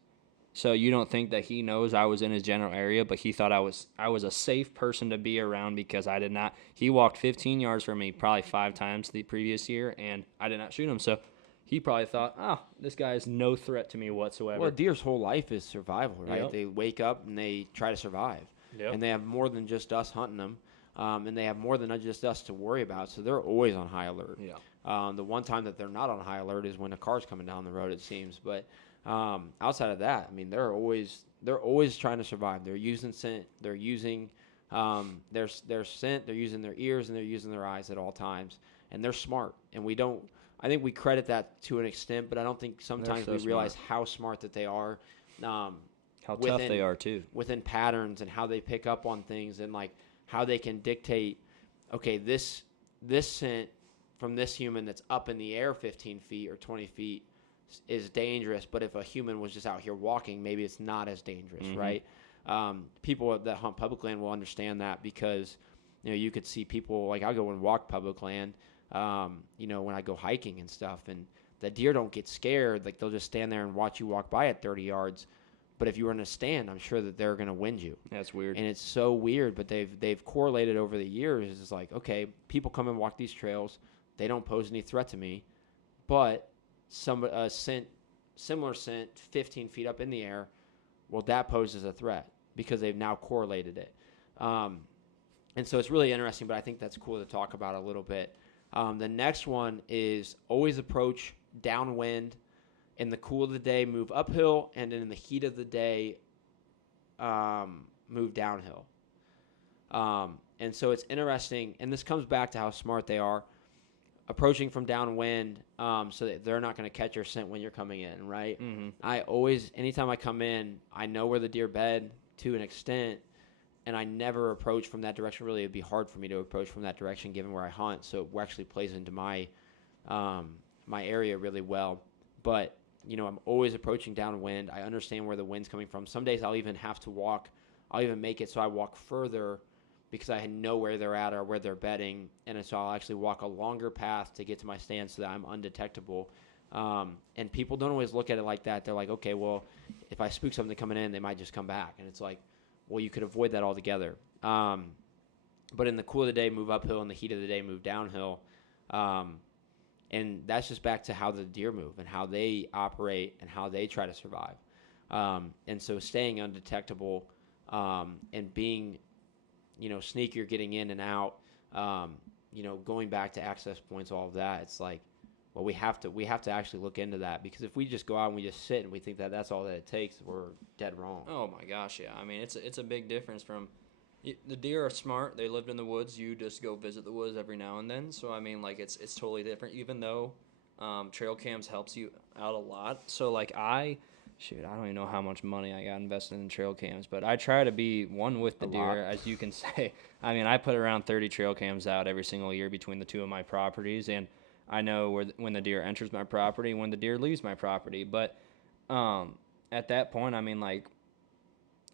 So you don't think that he knows I was in his general area, but he thought I was a safe person to be around because I did not. He walked 15 yards from me probably 5 times the previous year, and I did not shoot him. So he probably thought, this guy is no threat to me whatsoever. Well, a deer's whole life is survival, right? Yep. They wake up and they try to survive. Yep. And they have more than just us hunting them, and they have more than just us to worry about, so they're always on high alert. Yeah. The one time that they're not on high alert is when a car's coming down the road, it seems. But outside of that, they're always trying to survive. They're using scent. They're using their scent. They're using their ears, and they're using their eyes at all times. And they're smart. And I think we credit that to an extent, but I don't think sometimes we realize how smart that they are. How tough they are too. Within patterns and how they pick up on things and how they can dictate, okay, this scent from this human that's up in the air 15 feet or 20 feet is dangerous, but if a human was just out here walking, maybe it's not as dangerous, right? People that hunt public land will understand that because, you could see people, I'll go and walk public land, when I go hiking and stuff, and the deer don't get scared. They'll just stand there and watch you walk by at 30 yards. But if you were in a stand, I'm sure that they're going to wind you. That's weird. And it's so weird, but they've correlated over the years. It's okay, people come and walk these trails. They don't pose any threat to me. But similar scent 15 feet up in the air, well, that poses a threat because they've now correlated it. And so it's really interesting, but I think that's cool to talk about a little bit. The next one is always approach downwind. In the cool of the day, move uphill, and in the heat of the day, move downhill. And so it's interesting, and this comes back to how smart they are, approaching from downwind so that they're not going to catch your scent when you're coming in, right? Mm-hmm. Anytime I come in, I know where the deer bed to an extent, and I never approach from that direction. Really, it'd be hard for me to approach from that direction given where I hunt, so it actually plays into my area really well. But I'm always approaching downwind. I understand where the wind's coming from. Some days I'll even have to walk. I'll even make it so I walk further because I know where they're at or where they're bedding. And so I'll actually walk a longer path to get to my stand so that I'm undetectable. And people don't always look at it like that. They're like, okay, well, if I spook something coming in, they might just come back. And it's like, well, you could avoid that altogether. But in the cool of the day, move uphill. In the heat of the day, move downhill. And that's just back to how the deer move and how they operate and how they try to survive. And so staying undetectable and being, sneakier, getting in and out, going back to access points, all of that, it's like, well, we have to actually look into that, because if we just go out and we just sit and we think that that's all that it takes, we're dead wrong. Oh my gosh, yeah. I mean, it's a big difference from the deer are smart. They lived in the woods. You just go visit the woods every now and then. So I mean, like it's totally different. Even though trail cams helps you out a lot. So like I don't even know how much money I got invested in trail cams, but I try to be one with the deer, as you can say. I mean, I put around 30 trail cams out every single year between the two of my properties, and I know when the deer enters my property, when the deer leaves my property. But at that point, I mean, like,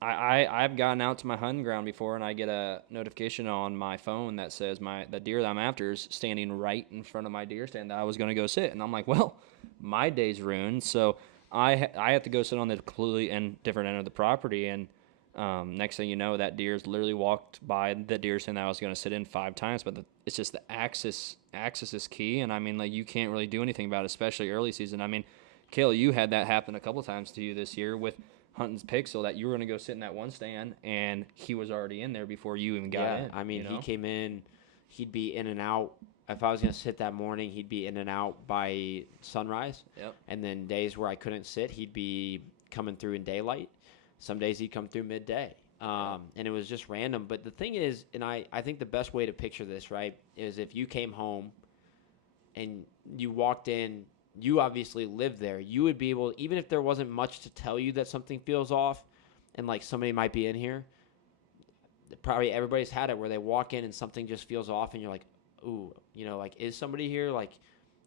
I've gotten out to my hunting ground before, and I get a notification on my phone that says the deer that I'm after is standing right in front of my deer stand that I was going to go sit. And I'm like, well, my day's ruined. So I have to go sit on the completely different end of the property. And next thing you know, that deer's literally walked by the deer stand that I was going to sit in 5 times. But it's just the axis is key. And I mean, like, you can't really do anything about it, especially early season. I mean, Kale, you had that happen a couple times to you this year with hunting's pixel, that you were going to go sit in that one stand and he was already in there before you even got in. I mean, he came in, he'd be in and out. If I was going to sit that morning, he'd be in and out by sunrise. Yep. And then days where I couldn't sit, he'd be coming through in daylight. Some days he'd come through midday. And it was just random. But the thing is, and I think the best way to picture this, right, is if you came home and you walked in, you obviously lived there. You would be able, even if there wasn't much to tell you that something feels off and like somebody might be in here, probably everybody's had it where they walk in and something just feels off and you're like, ooh, like, is somebody here? Like,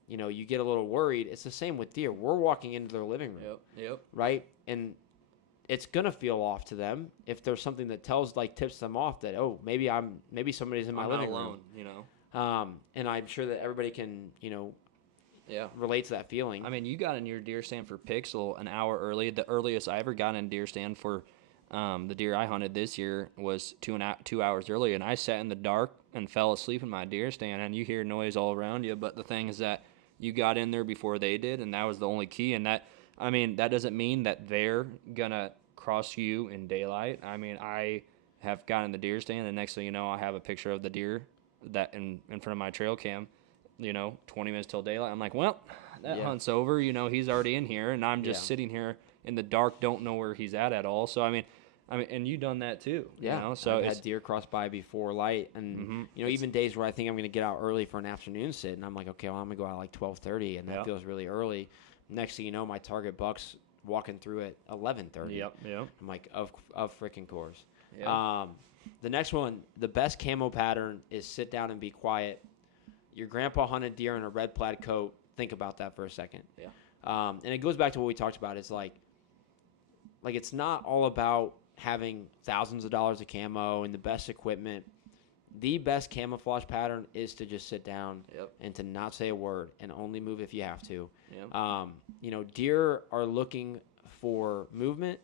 you get a little worried. It's the same with deer. We're walking into their living room. Yep. Right? And it's going to feel off to them if there's something that tips them off that, oh, maybe somebody's in my living room. And I'm sure that everybody can, relate to that feeling. I mean, you got in your deer stand for Pixel an hour early. The earliest I ever got in deer stand for the deer I hunted this year was 2 hours early, and I sat in the dark and fell asleep in my deer stand, and you hear noise all around you. But the thing is that you got in there before they did, and that was the only key. And that doesn't mean that they're going to cross you in daylight. I mean, I have gotten in the deer stand, and next thing you know, I have a picture of the deer that in front of my trail cam, 20 minutes till daylight. I'm like, well, that hunt's over. He's already in here, and I'm just sitting here in the dark, don't know where he's at all. So, I mean, and you done that too. Yeah. So I've had deer cross by before light, and even days where I think I'm going to get out early for an afternoon sit, and I'm like, okay, well, I'm going to go out like 12:30, and that feels really early. Next thing you know, my target buck's walking through at 11:30. Yep. I'm like, of freaking course. Yep. The next one, the best camo pattern is sit down and be quiet. Your grandpa hunted deer in a red plaid coat. Think about that for a second. Yeah. And it goes back to what we talked about. It's like it's not all about having thousands of dollars of camo and the best equipment. The best camouflage pattern is to just sit down and to not say a word and only move if you have to. Yep. Deer are looking for movement,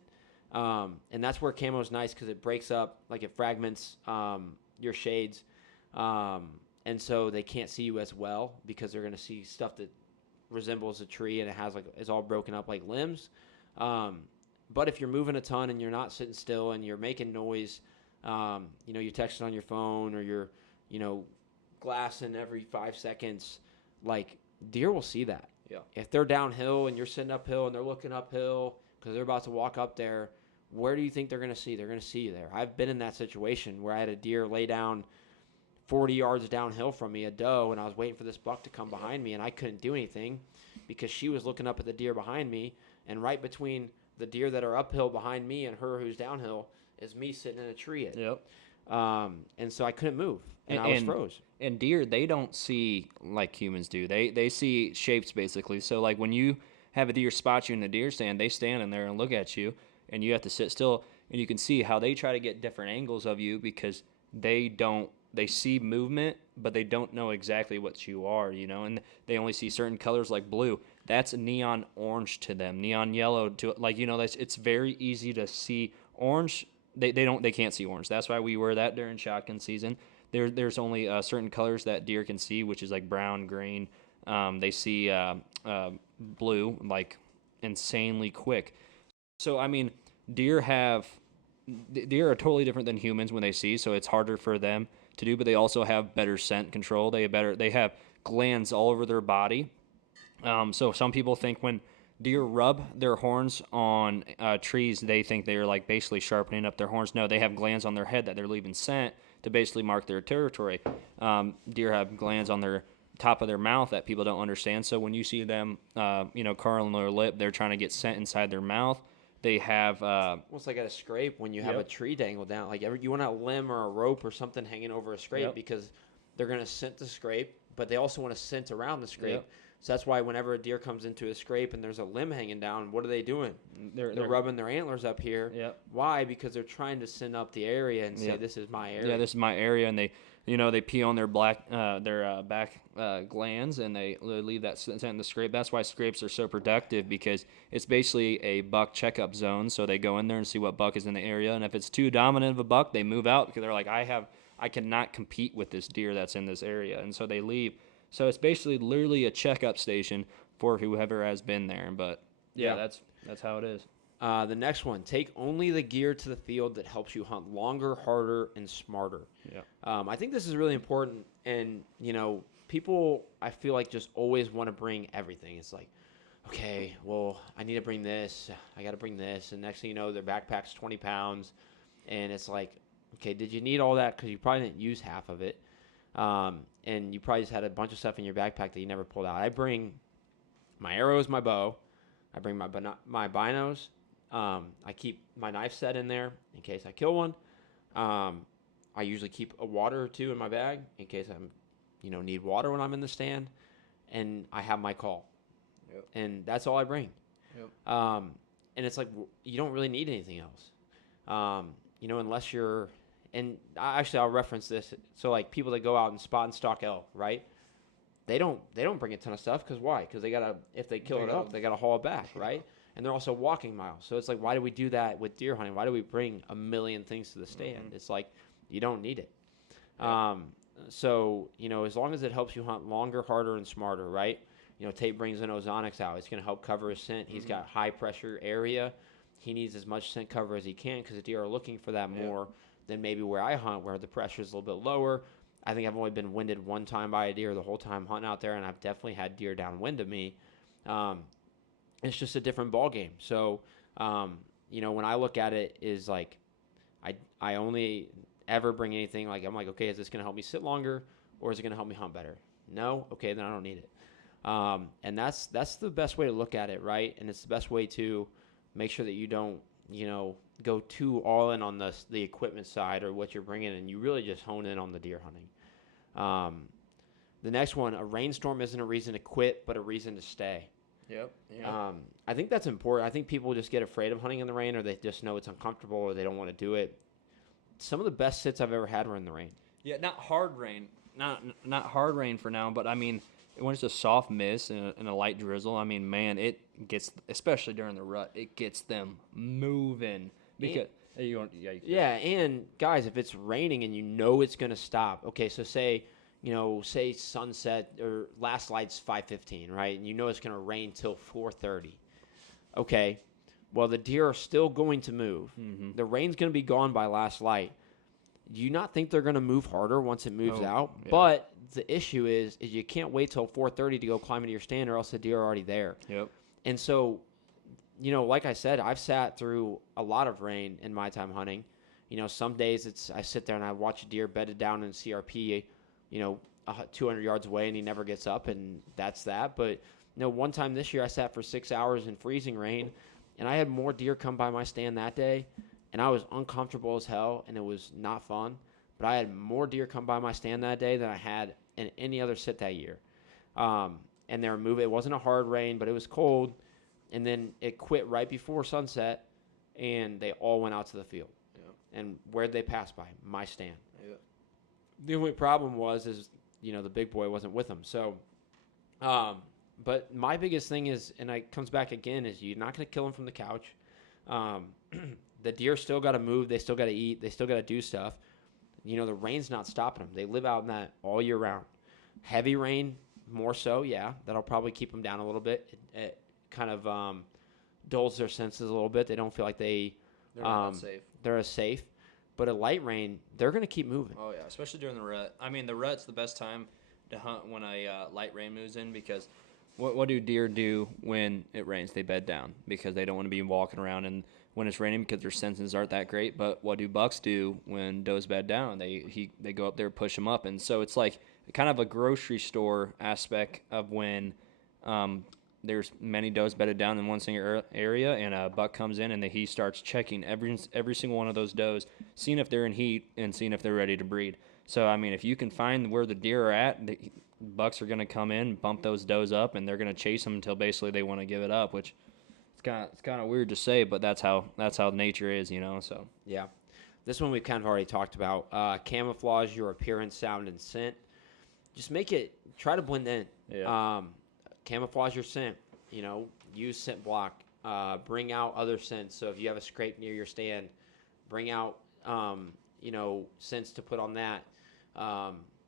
and that's where camo is nice because it breaks up, like it fragments your shades, and so they can't see you as well because they're going to see stuff that resembles a tree and it's all broken up like limbs. But if you're moving a ton and you're not sitting still and you're making noise, you're texting on your phone or you're, glassing every 5 seconds, like deer will see that. Yeah. If they're downhill and you're sitting uphill and they're looking uphill because they're about to walk up there, where do you think they're going to see? They're going to see you there. I've been in that situation where I had a deer lay down 40 yards downhill from me, a doe, and I was waiting for this buck to come behind me, and I couldn't do anything because she was looking up at the deer behind me, and right between the deer that are uphill behind me and her who's downhill is me sitting in a tree. Yep. And so I couldn't move, and I was froze. And deer, they don't see like humans do. They see shapes, basically. So, like, when you have a deer spot you in the deer stand, they stand in there and look at you, and you have to sit still, and you can see how they try to get different angles of you because they don't they see movement, but they don't know exactly what you are, and they only see certain colors like blue. That's neon orange to them, neon yellow to it's very easy to see orange. They can't see orange. That's why we wear that during shotgun season. There's only certain colors that deer can see, which is like brown, green. They see blue like insanely quick. So I mean, deer are totally different than humans when they see, so it's harder for them to do. But they also have better scent control. They have glands all over their body. So some people think when deer rub their horns on trees, they think they're like basically sharpening up their horns. No, they have glands on their head that they're leaving scent to basically mark their territory. Deer have glands on their top of their mouth that people don't understand. So when you see them, curling their lip, they're trying to get scent inside their mouth. They have almost like at a scrape when you have a tree dangled down. Like you want a limb or a rope or something hanging over a scrape because they're going to scent the scrape, but they also want to scent around the scrape. Yep. So that's why whenever a deer comes into a scrape and there's a limb hanging down, what are they doing? They're rubbing their antlers up here. Yep. Why? Because they're trying to scent up the area and say, this is my area. Yeah, this is my area. And they pee on their back glands, and they leave that scent in the scrape. That's why scrapes are so productive, because it's basically a buck checkup zone. So they go in there and see what buck is in the area. And if it's too dominant of a buck, they move out because they're like, I cannot compete with this deer that's in this area. And so they leave. So it's basically literally a checkup station for whoever has been there. But that's how it is. The next one, take only the gear to the field that helps you hunt longer, harder, and smarter. Yeah. I think this is really important. And, people, I feel like, just always want to bring everything. It's like, okay, well, I need to bring this. I got to bring this. And next thing you know, their backpack's 20 pounds. And it's like, okay, did you need all that? Because you probably didn't use half of it. And you probably just had a bunch of stuff in your backpack that you never pulled out. I bring my arrows, my bow. I bring my binos. I keep my knife set in there in case I kill one. I usually keep a water or two in my bag in case I'm, need water when I'm in the stand. And I have my call. Yep. And that's all I bring. Yep. And it's like, you don't really need anything else. Unless you're... And actually, I'll reference this. So, like, people that go out and spot and stalk elk, right? They don't bring a ton of stuff. Because why? Because if they kill an elk, they gotta haul it back, right? And they're also walking miles. So it's like, why do we do that with deer hunting? Why do we bring a million things to the stand? Mm-hmm. It's like, you don't need it. Yeah. So, as long as it helps you hunt longer, harder, and smarter, right? Tate brings an ozonics out. It's going to help cover his scent. He's got high pressure area. He needs as much scent cover as he can because the deer are looking for that more than maybe where I hunt, where the pressure is a little bit lower. I think I've only been winded one time by a deer the whole time hunting out there, and I've definitely had deer downwind of me. It's just a different ball game. So, when I look at it, is like, I only ever bring anything like, I'm like, okay, is this going to help me sit longer, or is it going to help me hunt better? No, okay, then I don't need it. And that's the best way to look at it, right? And it's the best way to make sure that you don't, go too all in on the equipment side or what you're bringing, and you really just hone in on the deer hunting. The next one, a rainstorm isn't a reason to quit, but a reason to stay. Yep. I think that's important. I think people just get afraid of hunting in the rain, or they just know it's uncomfortable, or they don't want to do it. Some of the best sits I've ever had were in the rain. Yeah, not hard rain. Not hard rain for now, but I mean, when it's a soft mist and a light drizzle, I mean, man, it gets, especially during the rut, it gets them moving. Because and guys, if it's raining and it's going to stop. Okay, so say sunset or last light's 5:15, right? And it's going to rain till 4:30. Okay, well, the deer are still going to move. Mm-hmm. The rain's going to be gone by last light. Do you not think they're going to move harder once it moves out? Yeah. But the issue is you can't wait till 4:30 to go climb into your stand, or else the deer are already there. Yep. And so, like I said, I've sat through a lot of rain in my time hunting. Some days I sit there and I watch a deer bedded down in CRP, 200 yards away, and he never gets up, and that's that. But, one time this year I sat for 6 hours in freezing rain, and I had more deer come by my stand that day, and I was uncomfortable as hell, and it was not fun. But I had more deer come by my stand that day than I had in any other sit that year. And they were moving. It wasn't a hard rain, but it was cold. And then it quit right before sunset, and they all went out to the field. Yeah. And where'd they pass by? My stand. The only problem is the big boy wasn't with him. So, but my biggest thing is, and it comes back again, is you're not going to kill him from the couch. The deer still got to move. They still got to eat. They still got to do stuff. The rain's not stopping them. They live out in that all year round. Heavy rain, more so, yeah. That'll probably keep them down a little bit. It kind of dulls their senses a little bit. They don't feel like they're not safe. They're as safe. But a light rain, they're going to keep moving. Oh, yeah, especially during the rut. I mean, the rut's the best time to hunt when a light rain moves in because what do deer do when it rains? They bed down because they don't want to be walking around and when it's raining because their senses aren't that great. But what do bucks do when does bed down? They go up there, push them up. And so it's like kind of a grocery store aspect of when there's many does bedded down in one single area, and a buck comes in and he starts checking every single one of those does, seeing if they're in heat and seeing if they're ready to breed. So, I mean, if you can find where the deer are at, the bucks are going to come in, bump those does up, and they're going to chase them until basically they want to give it up, which it's kind of weird to say, but that's how nature is, So yeah, this one we've kind of already talked about. Camouflage your appearance, sound, and scent. Just try to blend in. Yeah. Camouflage your scent, use scent block, bring out other scents. So if you have a scrape near your stand, bring out, scents to put on that.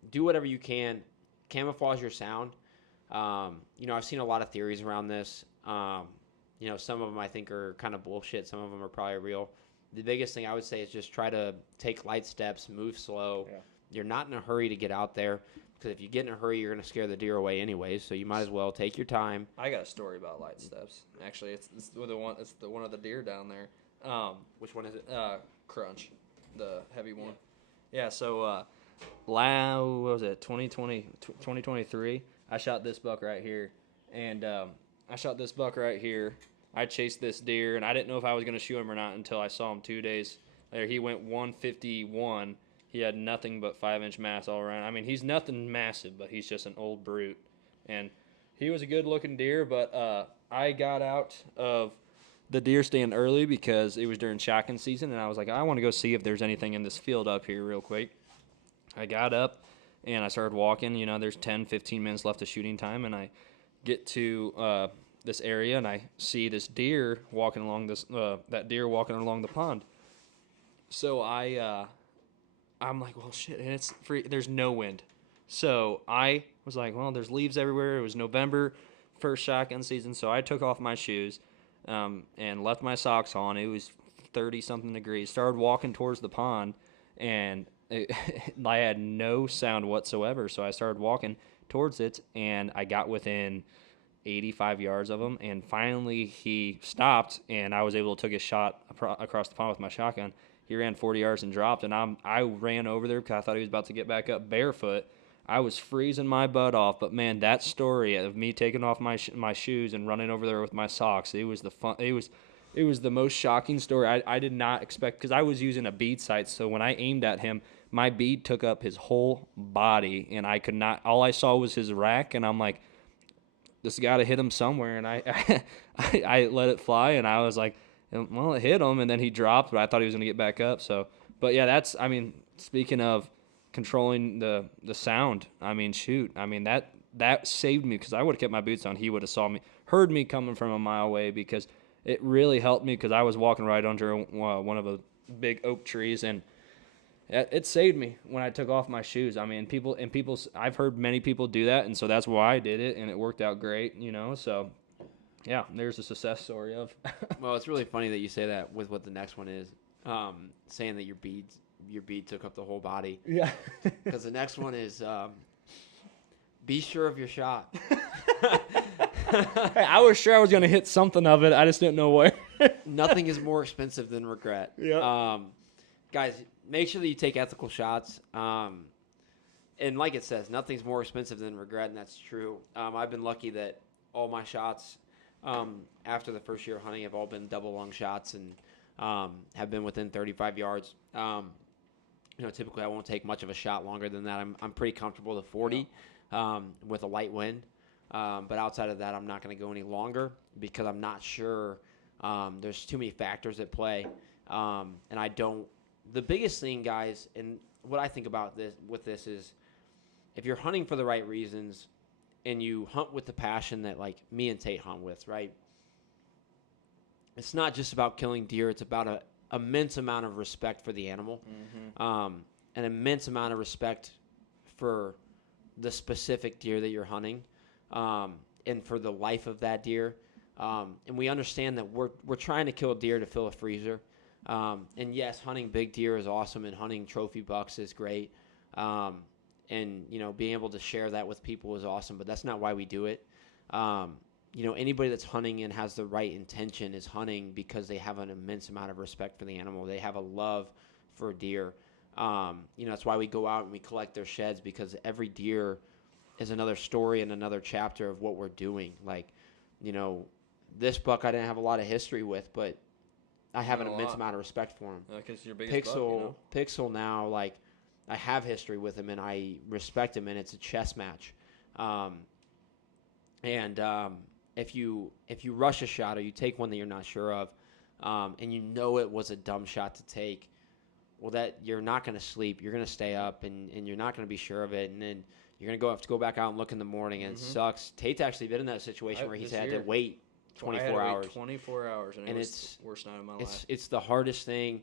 Do whatever you can. Camouflage your sound. I've seen a lot of theories around this. Some of them I think are kind of bullshit. Some of them are probably real. The biggest thing I would say is just try to take light steps, move slow. Yeah. You're not in a hurry to get out there. Because if you get in a hurry, you're going to scare the deer away anyways. So you might as well take your time. I got a story about light steps. Actually, it's the one. It's the one of the deer down there. Which one is it? Crunch, the heavy one. Yeah. So, what was it? 2023. I shot this buck right here, and I chased this deer, and I didn't know if I was going to shoot him or not until I saw him 2 days later. He went 151. He had nothing but 5-inch mass all around. I mean, he's nothing massive, but he's just an old brute. And he was a good-looking deer, but I got out of the deer stand early because it was during shotgun season, and I was like, I want to go see if there's anything in this field up here real quick. I got up, and I started walking. There's 10, 15 minutes left of shooting time, and I get to this area, and I see this deer walking along the pond. So I'm like, well, shit, and it's free. There's no wind. So I was like, well, there's leaves everywhere. It was November, first shotgun season, so I took off my shoes and left my socks on. It was 30-something degrees. Started walking towards the pond, and I had no sound whatsoever, so I started walking towards it, and I got within 85 yards of him, and finally he stopped, and I was able to take a shot across the pond with my shotgun. He ran 40 yards and dropped, and I ran over there because I thought he was about to get back up barefoot. I was freezing my butt off, but man, that story of me taking off my shoes and running over there with my socks, it was the most shocking story. I did not expect, because I was using a bead sight, so when I aimed at him, my bead took up his whole body, and I could not. All I saw was his rack, and I'm like, this got to hit him somewhere, and I let it fly, and I was like, well, it hit him, and then he dropped, but I thought he was going to get back up. So, but yeah, speaking of controlling the sound, that saved me, because I would have kept my boots on. He would have heard me coming from a mile away, because it really helped me, because I was walking right under one of the big oak trees, and it saved me when I took off my shoes. I've heard many people do that, and so that's why I did it, and it worked out great, so. Yeah, there's a success story of. Well, it's really funny that you say that with what the next one is, saying that your bead took up the whole body. Yeah. Because the next one is, be sure of your shot. I was sure I was going to hit something of it. I just didn't know where. Nothing is more expensive than regret. Yeah. Guys, make sure that you take ethical shots. And like it says, nothing's more expensive than regret, and that's true. I've been lucky that all my shots after the first year of hunting have all been double lung shots and have been within 35 yards. Typically I won't take much of a shot longer than that. I'm pretty comfortable with 40 with a light wind. But outside of that, I'm not going to go any longer because I'm not sure. There's too many factors at play. And I don't. The biggest thing, guys, and what I think about this is, if you're hunting for the right reasons and you hunt with the passion that like me and Tate hunt with, right? It's not just about killing deer. It's about an immense amount of respect for the animal, an immense amount of respect for the specific deer that you're hunting, and for the life of that deer. And we understand that we're trying to kill a deer to fill a freezer. And yes, hunting big deer is awesome, and hunting trophy bucks is great. And, you know, being able to share that with people is awesome, but that's not why we do it. You know, anybody that's hunting and has the right intention is hunting because they have an immense amount of respect for the animal. They have a love for deer. You know, that's why we go out and we collect their sheds, because every deer is another story and another chapter of what we're doing. Like, you know, this buck I didn't have a lot of history with, but I have an immense amount of respect for him. Because your biggest buck, you know? Pixel now, like, I have history with him and I respect him, and it's a chess match. If you rush a shot or you take one that you're not sure of, and you know it was a dumb shot to take, well, that you're not going to sleep. You're going to stay up, and you're not going to be sure of it, and then you're going to have to go back out and look in the morning, and it sucks. Tate's actually been in that situation where he's had to wait 24 hours. 24 hours, and it was the worst night of my life. It's the hardest thing,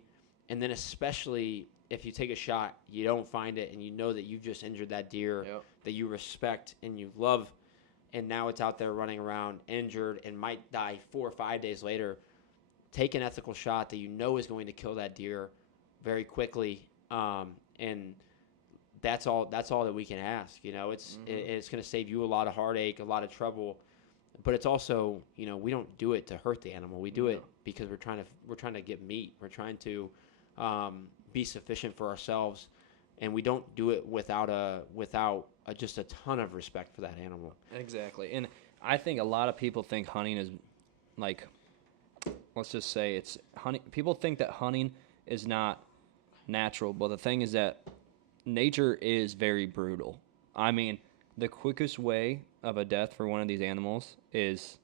and then especially if you take a shot, you don't find it, and you know that you've just injured that deer that you respect and you love, and now it's out there running around injured and might die 4 or 5 days later. Take an ethical shot that you know is going to kill that deer very quickly, and that's all that we can ask. You know, it's going to save you a lot of heartache, a lot of trouble, but it's also, you know, we don't do it to hurt the animal. We do it because we're trying to get meat. We're trying to be sufficient for ourselves, and we don't do it without just a ton of respect for that animal. Exactly. And I think a lot of people think hunting is like, let's just say it's hunting. People think that hunting is not natural, but the thing is that nature is very brutal. I mean, the quickest way of a death for one of these animals is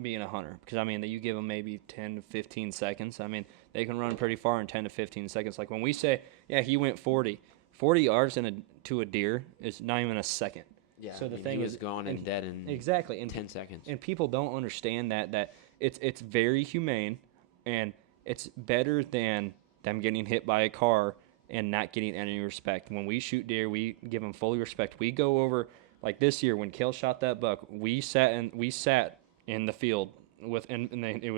being a hunter, because I mean that you give them maybe 10 to 15 seconds. I mean, they can run pretty far in 10 to 15 seconds. Like when we say, yeah, he went 40 yards to a deer is not even a second. Yeah. So the thing he was gone and dead in exactly in 10 seconds. And people don't understand that it's very humane, and it's better than them getting hit by a car and not getting any respect. When we shoot deer, we give them fully respect. We go over, like this year when Kale shot that buck, we sat in the field it was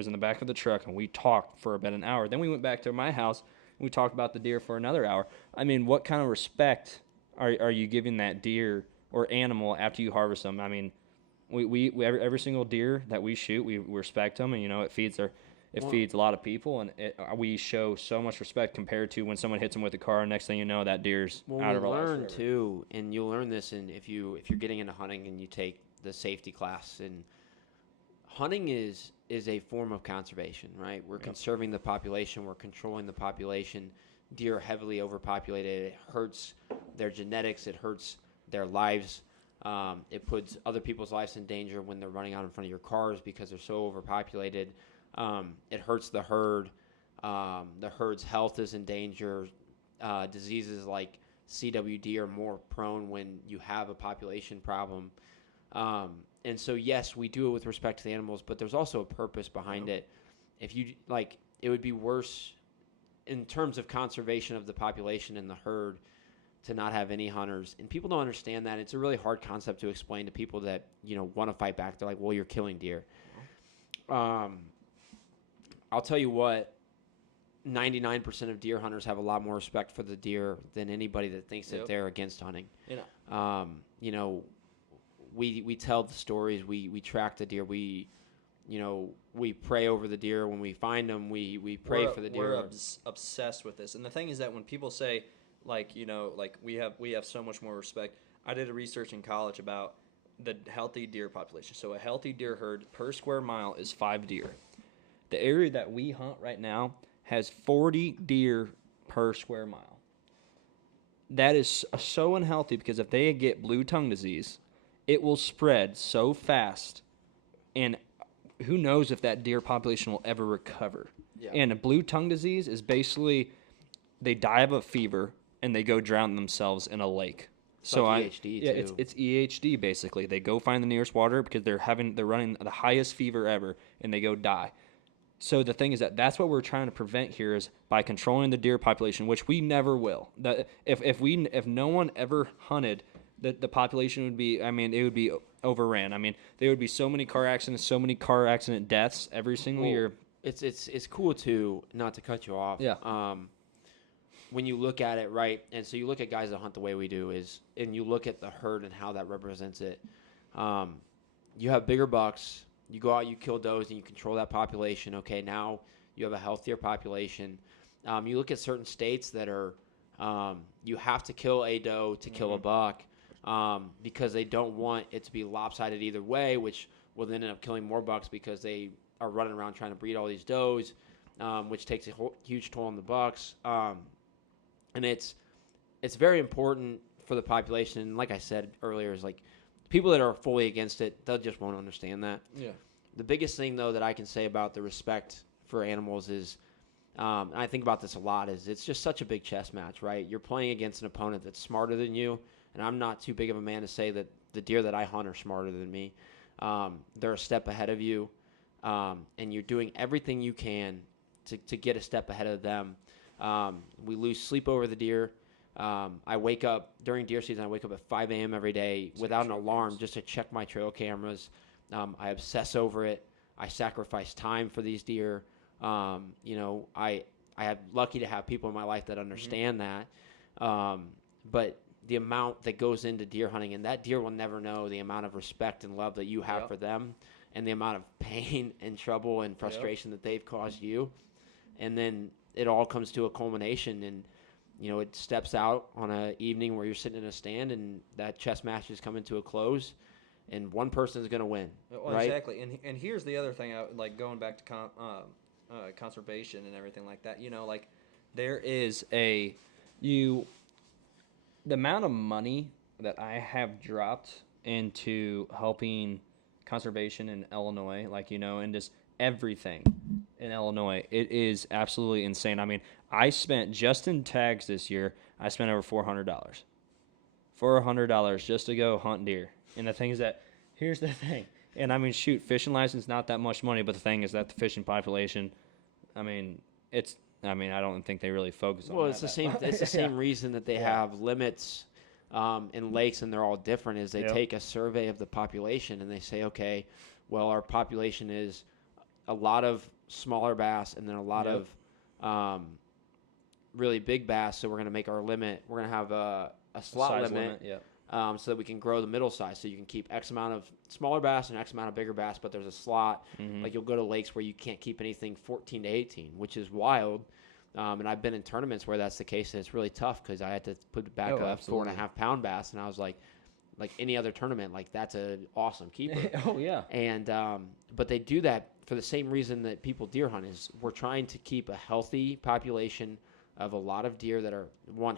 in the back of the truck, and we talked for about an hour. Then we went back to my house and we talked about the deer for another hour. I mean, what kind of respect are you giving that deer or animal after you harvest them? I mean, we every single deer that we shoot, we respect them, and you know it feeds a lot of people, and we show so much respect compared to when someone hits them with a car, and next thing you know, that deer's out of our lives. Learn too, and you'll learn this, and if you're getting into hunting and you take the safety class, and hunting is a form of conservation, right? We're conserving the population, we're controlling the population. Deer are heavily overpopulated. It hurts their genetics, it hurts their lives. It puts other people's lives in danger when they're running out in front of your cars because they're so overpopulated. It hurts the herd. The herd's health is in danger. Diseases like CWD are more prone when you have a population problem. And so, yes, we do it with respect to the animals, but there's also a purpose behind it. If you it would be worse in terms of conservation of the population and the herd to not have any hunters. And people don't understand that. It's a really hard concept to explain to people that, you know, want to fight back. They're like, well, you're killing deer. I'll tell you what, 99% of deer hunters have a lot more respect for the deer than anybody that thinks that they're against hunting. You know, we tell the stories, we track the deer, we pray over the deer when we find them, we pray for the deer. We're obsessed with this. And the thing is that when people say, like, you know, like we have so much more respect. I did a research in college about the healthy deer population. So a healthy deer herd per square mile is 5 deer. The area that we hunt right now has 40 deer per square mile. That is so unhealthy, because if they get blue tongue disease, it will spread so fast, and who knows if that deer population will ever recover. Yeah. And a blue tongue disease is basically they die of a fever and they go drown themselves in a lake. So EHD yeah, too. it's EHD basically. They go find the nearest water because they're running the highest fever ever, and they go die. So the thing is that's what we're trying to prevent here is by controlling the deer population, which we never will. That if no one ever hunted, the population would be, I mean, it would be overran. I mean, there would be so many car accidents, so many car accident deaths every single year. It's cool too, not to cut you off. Yeah. When you look at it, right, and so you look at guys that hunt the way we do and you look at the herd and how that represents it. You have bigger bucks. You go out, you kill does, and you control that population. Okay, now you have a healthier population. You look at certain states that are you have to kill a doe to kill a buck because they don't want it to be lopsided either way, which will then end up killing more bucks because they are running around trying to breed all these does, which takes a huge toll on the bucks. And it's very important for the population. And like I said earlier, is like people that are fully against it, they just won't understand that. Yeah. The biggest thing, though, that I can say about the respect for animals is, and I think about this a lot, is it's just such a big chess match, right? You're playing against an opponent that's smarter than you, and I'm not too big of a man to say that the deer that I hunt are smarter than me. They're a step ahead of you, and you're doing everything you can to get a step ahead of them. We lose sleep over the deer. I wake up during deer season. I wake up at 5 a.m. every day without an alarm just to check my trail cameras. I obsess over it. I sacrifice time for these deer. I have lucky to have people in my life that understand that. But the amount that goes into deer hunting, and that deer will never know the amount of respect and love that you have for them, and the amount of pain and trouble and frustration that they've caused you. And then it all comes to a culmination, and it steps out on an evening where you're sitting in a stand, and that chess match is coming to a close, and one person is going to win. Well, right? Exactly. And here's the other thing, like going back to conservation and everything like that. Like there is the amount of money that I have dropped into helping conservation in Illinois, and just everything in Illinois, it is absolutely insane. I mean, I spent just in tags this year, I spent over $400. $400 just to go hunt deer. And the thing is that, here's the thing. And I mean, shoot, fishing license, not that much money, but the thing is that the fishing population, I don't think they really focus on that. Well, it's the same. It's the same reason that they have limits in lakes, and they're all different. Is they take a survey of the population and they say, okay, well, our population is a lot of smaller bass and then a lot of really big bass. So we're going to make our limit. We're going to have a slot limit. So that we can grow the middle size. So you can keep X amount of smaller bass and X amount of bigger bass, but there's a slot. Like you'll go to lakes where you can't keep anything 14 to 18, which is wild. And I've been in tournaments where that's the case, and it's really tough because I had to put back a 4.5 pound bass, and I was like any other tournament, like that's an awesome keeper. Oh yeah. And but they do that for the same reason that people deer hunt, is we're trying to keep a healthy population of a lot of deer that are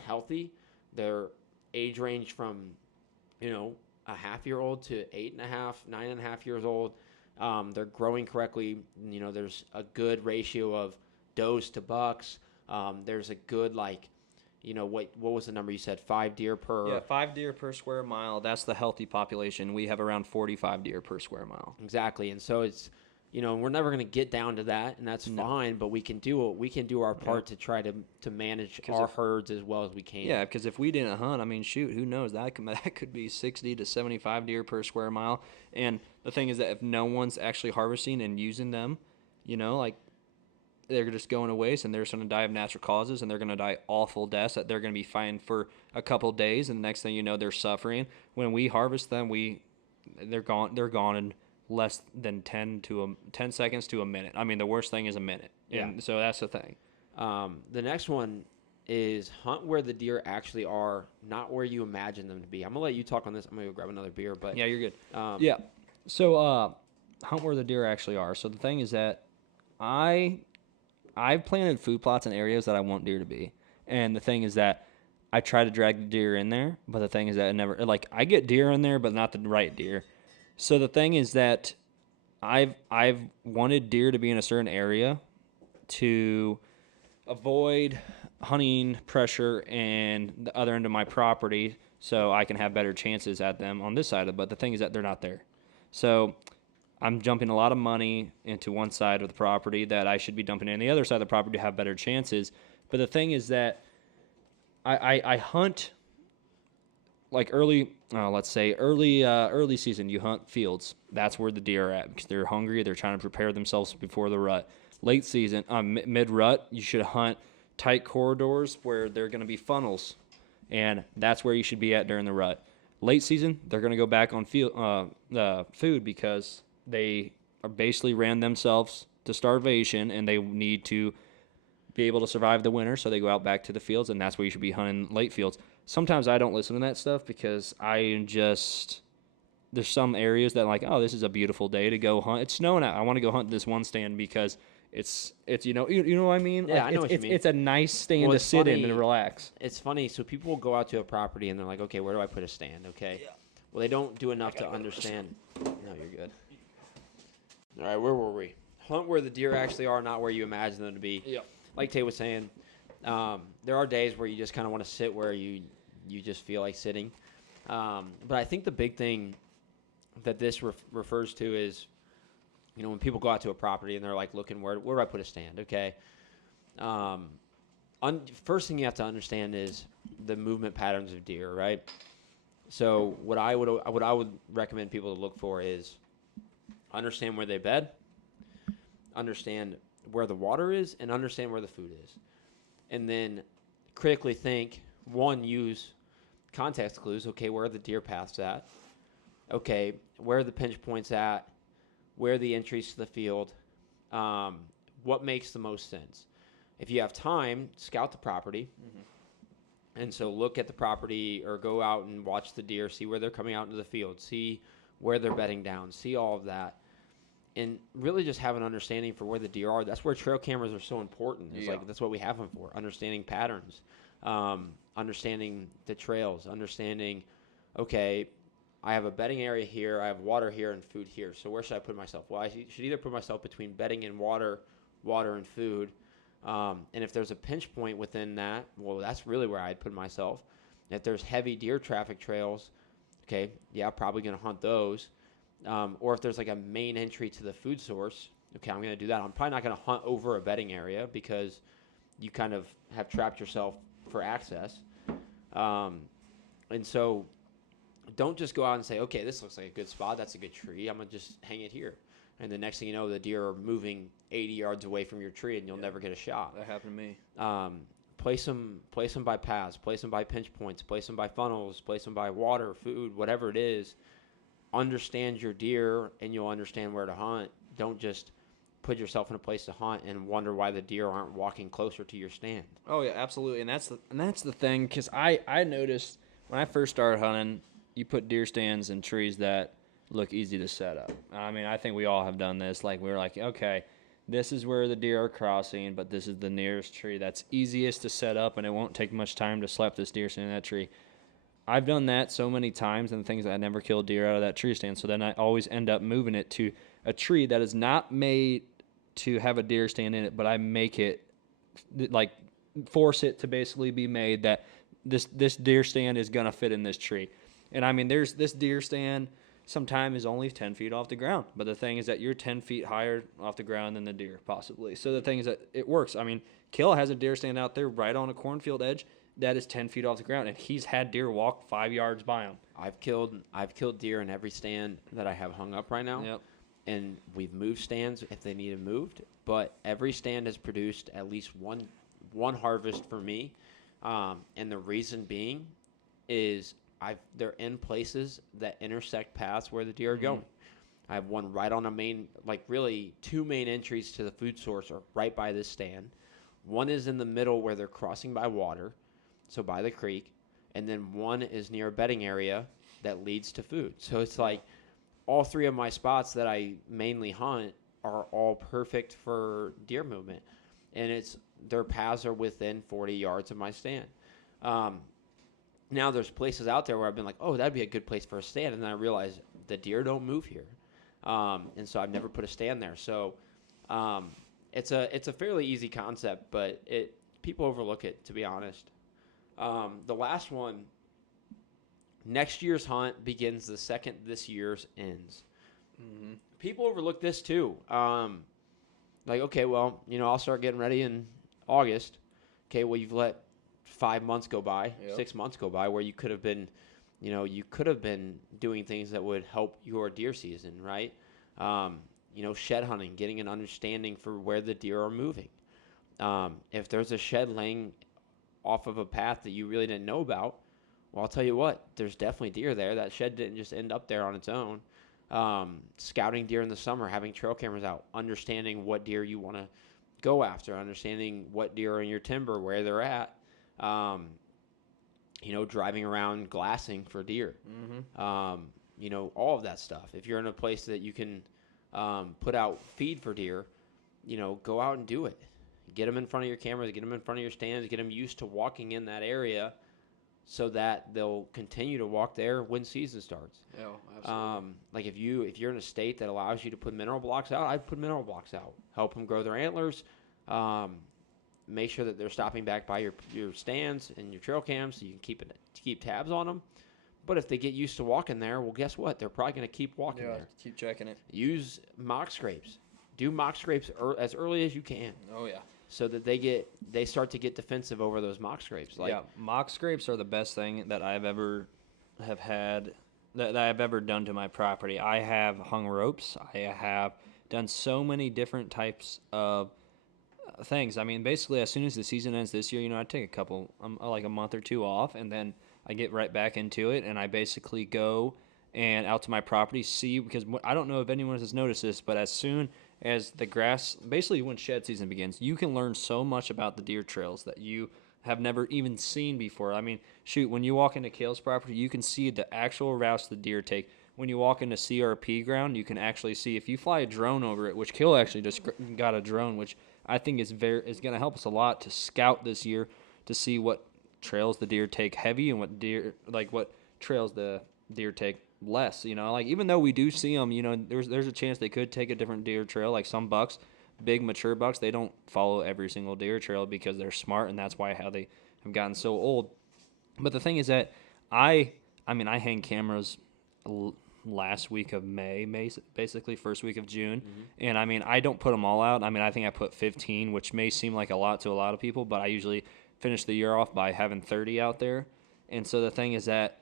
healthy. Their age range from a half-year-old to 8.5, 9.5 years old. They're growing correctly. There's a good ratio of does to bucks. There's a good what was the number you said? 5 deer per. Yeah, 5 deer per square mile. That's the healthy population. We have around 45 deer per square mile. Exactly, and so it's we're never going to get down to that, and that's fine. But we can do our part to try to manage our herds as well as we can. Yeah, because if we didn't hunt, I mean, shoot, who knows? That could be 60 to 75 deer per square mile. And the thing is that if no one's actually harvesting and using them, they're just going to waste, and they're just going to die of natural causes, and they're going to die awful deaths that they're going to be fine for a couple of days, and the next thing you know, they're suffering. When we harvest them, they're gone in less than 10 seconds to a minute. I mean, the worst thing is a minute. And so that's the thing. The next one is hunt where the deer actually are, not where you imagine them to be. I'm going to let you talk on this. I'm going to go grab another beer. But yeah, you're good. So hunt where the deer actually are. So the thing is that I've planted food plots in areas that I want deer to be. And the thing is that I try to drag the deer in there, but the thing is that I get deer in there, but not the right deer. So the thing is that I've wanted deer to be in a certain area to avoid hunting pressure in the other end of my property so I can have better chances at them on this side of it. But the thing is that they're not there. So I'm jumping a lot of money into one side of the property that I should be dumping in the other side of the property to have better chances. But the thing is that I hunt like early season. You hunt fields. That's where the deer are at because they're hungry. They're trying to prepare themselves before the rut. Late season, mid rut, you should hunt tight corridors where they're going to be funnels, and that's where you should be at during the rut. Late season, they're going to go back on food because they are basically ran themselves to starvation, and they need to be able to survive the winter, so they go out back to the fields, and that's where you should be hunting late fields. Sometimes I don't listen to that stuff because there's some areas that like, oh, this is a beautiful day to go hunt. It's snowing out. I want to go hunt this one stand because it's you know what I mean? Yeah, like, I know what you mean. It's a nice stand to sit in and relax. It's funny. So people will go out to a property and they're like, okay, where do I put a stand? Okay. Yeah. Well, they don't do enough to understand. No, you're good. All right, where were we? Hunt where the deer actually are, not where you imagine them to be. Yep. Like Tate was saying, there are days where you just kind of want to sit where you just feel like sitting. But I think the big thing that this refers to is, you know, when people go out to a property and they're like looking, where do I put a stand? Okay. First thing you have to understand is the movement patterns of deer, right? So what I would recommend people to look for is understand where they bed, understand where the water is, and understand where the food is. And then critically think, one, use context clues. Okay, where are the deer paths at? Okay, where are the pinch points at? Where are the entries to the field? What makes the most sense? If you have time, scout the property. Mm-hmm. And so look at the property or go out and watch the deer, see where they're coming out into the field, see where they're bedding down, see all of that. And really just have an understanding for where the deer are. That's where trail cameras are so important. It's like that's what we have them for, understanding patterns, understanding the trails, understanding, okay, I have a bedding area here, I have water here, and food here. So where should I put myself? Well, I should either put myself between bedding and water and food. And if there's a pinch point within that, well, that's really where I'd put myself. If there's heavy deer traffic trails, okay, yeah, probably going to hunt those. Or if there's like a main entry to the food source, okay, I'm going to do that. I'm probably not going to hunt over a bedding area because you kind of have trapped yourself for access. And so don't just go out and say, okay, this looks like a good spot. That's a good tree. I'm going to just hang it here. And the next thing you know, the deer are moving 80 yards away from your tree and you'll never get a shot. That happened to me. Place them by paths, place them by pinch points, place them by funnels, place them by water, food, whatever it is. Understand your deer and you'll understand where to hunt. Don't just put yourself in a place to hunt and wonder why the deer aren't walking closer to your stand. Oh yeah, absolutely. And that's the thing, because I noticed when I first started hunting, you put deer stands in trees that look easy to set up. I mean, I think we all have done this. Like, we were like, okay, this is where the deer are crossing, but this is the nearest tree that's easiest to set up, and it won't take much time to slap this deer stand in that tree. I've done that so many times, and the things that I never killed deer out of that tree stand. So then I always end up moving it to a tree that is not made to have a deer stand in it, but I make it, like, force it to basically be made that this deer stand is going to fit in this tree. And I mean, there's this deer stand sometimes is only 10 feet off the ground. But the thing is that you're 10 feet higher off the ground than the deer, possibly. So the thing is that it works. I mean, Kale has a deer stand out there right on a cornfield edge that is 10 feet off the ground, and he's had deer walk 5 yards by him. I've killed deer in every stand that I have hung up right now. Yep. And we've moved stands if they need it moved. But every stand has produced at least one harvest for me. And the reason being is they're in places that intersect paths where the deer are going. I have one right on a main, like really two main entries to the food source are right by this stand. One is in the middle where they're crossing by water, so by the creek, and then one is near a bedding area that leads to food. So it's like all three of my spots that I mainly hunt are all perfect for deer movement, and their paths are within 40 yards of my stand. Now there's places out there where I've been like, oh, that'd be a good place for a stand, and then I realize the deer don't move here, and so I've never put a stand there. So it's a fairly easy concept, but it people overlook it, to be honest. The last one, next year's hunt begins the second this year's ends. Mm-hmm. People overlook this too. Like, okay, well, I'll start getting ready in August. Okay, well, you've let 5 months go by, 6 months go by, where you could have been, doing things that would help your deer season, right? Shed hunting, getting an understanding for where the deer are moving. If there's a shed laying off of a path that you really didn't know about, well, I'll tell you what, there's definitely deer there. That shed didn't just end up there on its own. Scouting deer in the summer, having trail cameras out, understanding what deer you want to go after, understanding what deer are in your timber, where they're at, driving around glassing for deer, all of that stuff. If you're in a place that you can put out feed for deer, go out and do it. Get them in front of your cameras, get them in front of your stands, get them used to walking in that area so that they'll continue to walk there when season starts. Yeah, absolutely. Like if you're in a state that allows you to put mineral blocks out, I'd put mineral blocks out. Help them grow their antlers. Make sure that they're stopping back by your stands and your trail cams so you can keep tabs on them. But if they get used to walking there, well, guess what? They're probably going to keep walking there. Keep checking it. Use mock scrapes. Do mock scrapes as early as you can. Oh, yeah. So that they start to get defensive over those mock scrapes. Mock scrapes are the best thing that I've ever that I've ever done to my property. I have hung ropes. I have done so many different types of things. I mean, basically, as soon as the season ends this year, I take like a month or two off, and then I get right back into it, and I basically go and out to my property, see, because I don't know if anyone has noticed this, but as soon as the grass, basically when shed season begins, you can learn so much about the deer trails that you have never even seen before. I mean, shoot, when you walk into Kale's property, you can see the actual routes the deer take. When you walk into CRP ground, you can actually see, if you fly a drone over it, which Kale actually just got a drone, which I think is going to help us a lot to scout this year to see what trails the deer take heavy and what trails the deer take less. Even though we do see them, there's a chance they could take a different deer trail. Like some bucks, big mature bucks, they don't follow every single deer trail because they're smart, and that's how they have gotten so old. But the thing is that I hang cameras last week of May, basically first week of June. And I don't put them all out. I think I put 15, which may seem like a lot to a lot of people, but I usually finish the year off by having 30 out there. And so the thing is that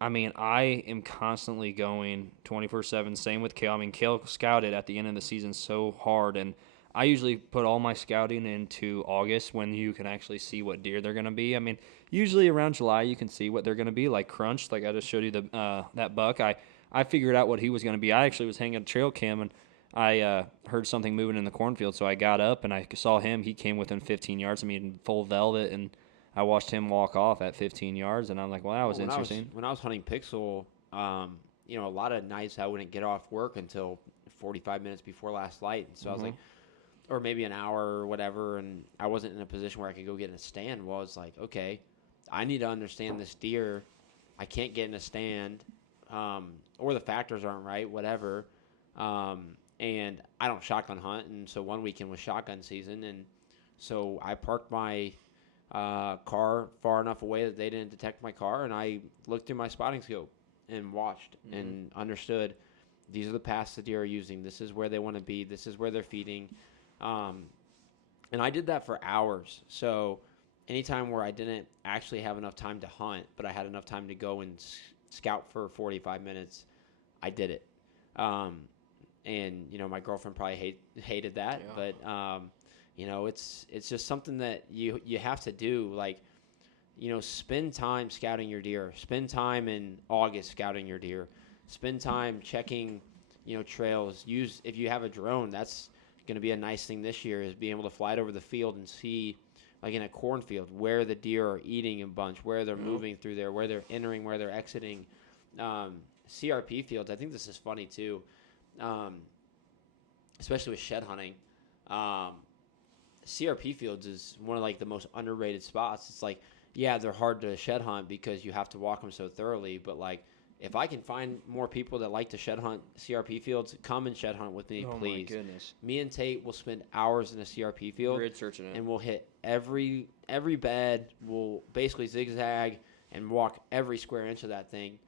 I am constantly going 24/7. Same with Kale. Kale scouted at the end of the season so hard, and I usually put all my scouting into August when you can actually see what deer they're going to be. Usually around July you can see what they're going to be, like Crunch, like I just showed you that buck. I figured out what he was going to be. I actually was hanging a trail cam, and I heard something moving in the cornfield, so I got up and I saw him. He came within 15 yards of me in full velvet, and I watched him walk off at 15 yards, and I'm like, well, that was interesting. When I was hunting Pixel, a lot of nights I wouldn't get off work until 45 minutes before last light. And so I was like, or maybe an hour or whatever, and I wasn't in a position where I could go get in a stand. Well, it's like, okay, I need to understand this deer. I can't get in a stand, or the factors aren't right, whatever. And I don't shotgun hunt, and so one weekend was shotgun season, and so I parked my car far enough away that they didn't detect my car, and I looked through my spotting scope and watched and understood these are the paths the deer are using. This is where they want to be. This is where they're feeding. And I did that for hours. So anytime where I didn't actually have enough time to hunt, but I had enough time to go and scout for 45 minutes, I did it. And my girlfriend probably hated that, but it's just something that you have to do. Like, spend time scouting your deer. Spend time in August scouting your deer. Spend time checking, trails. If you have a drone, that's going to be a nice thing this year, is being able to fly it over the field and see, like in a cornfield, where the deer are eating in bunch, where they're moving through there, where they're entering, where they're exiting. CRP fields, I think this is funny too, especially with shed hunting. CRP fields is one of like the most underrated spots. It's like, yeah, they're hard to shed hunt because you have to walk them so thoroughly, but like if I can find more people that like to shed hunt CRP fields, come and shed hunt with me, Oh please. my goodness. Me and Tate will spend hours in a CRP field. Grid searching it. And we'll hit every bed. We'll basically zigzag and walk every square inch of that thing.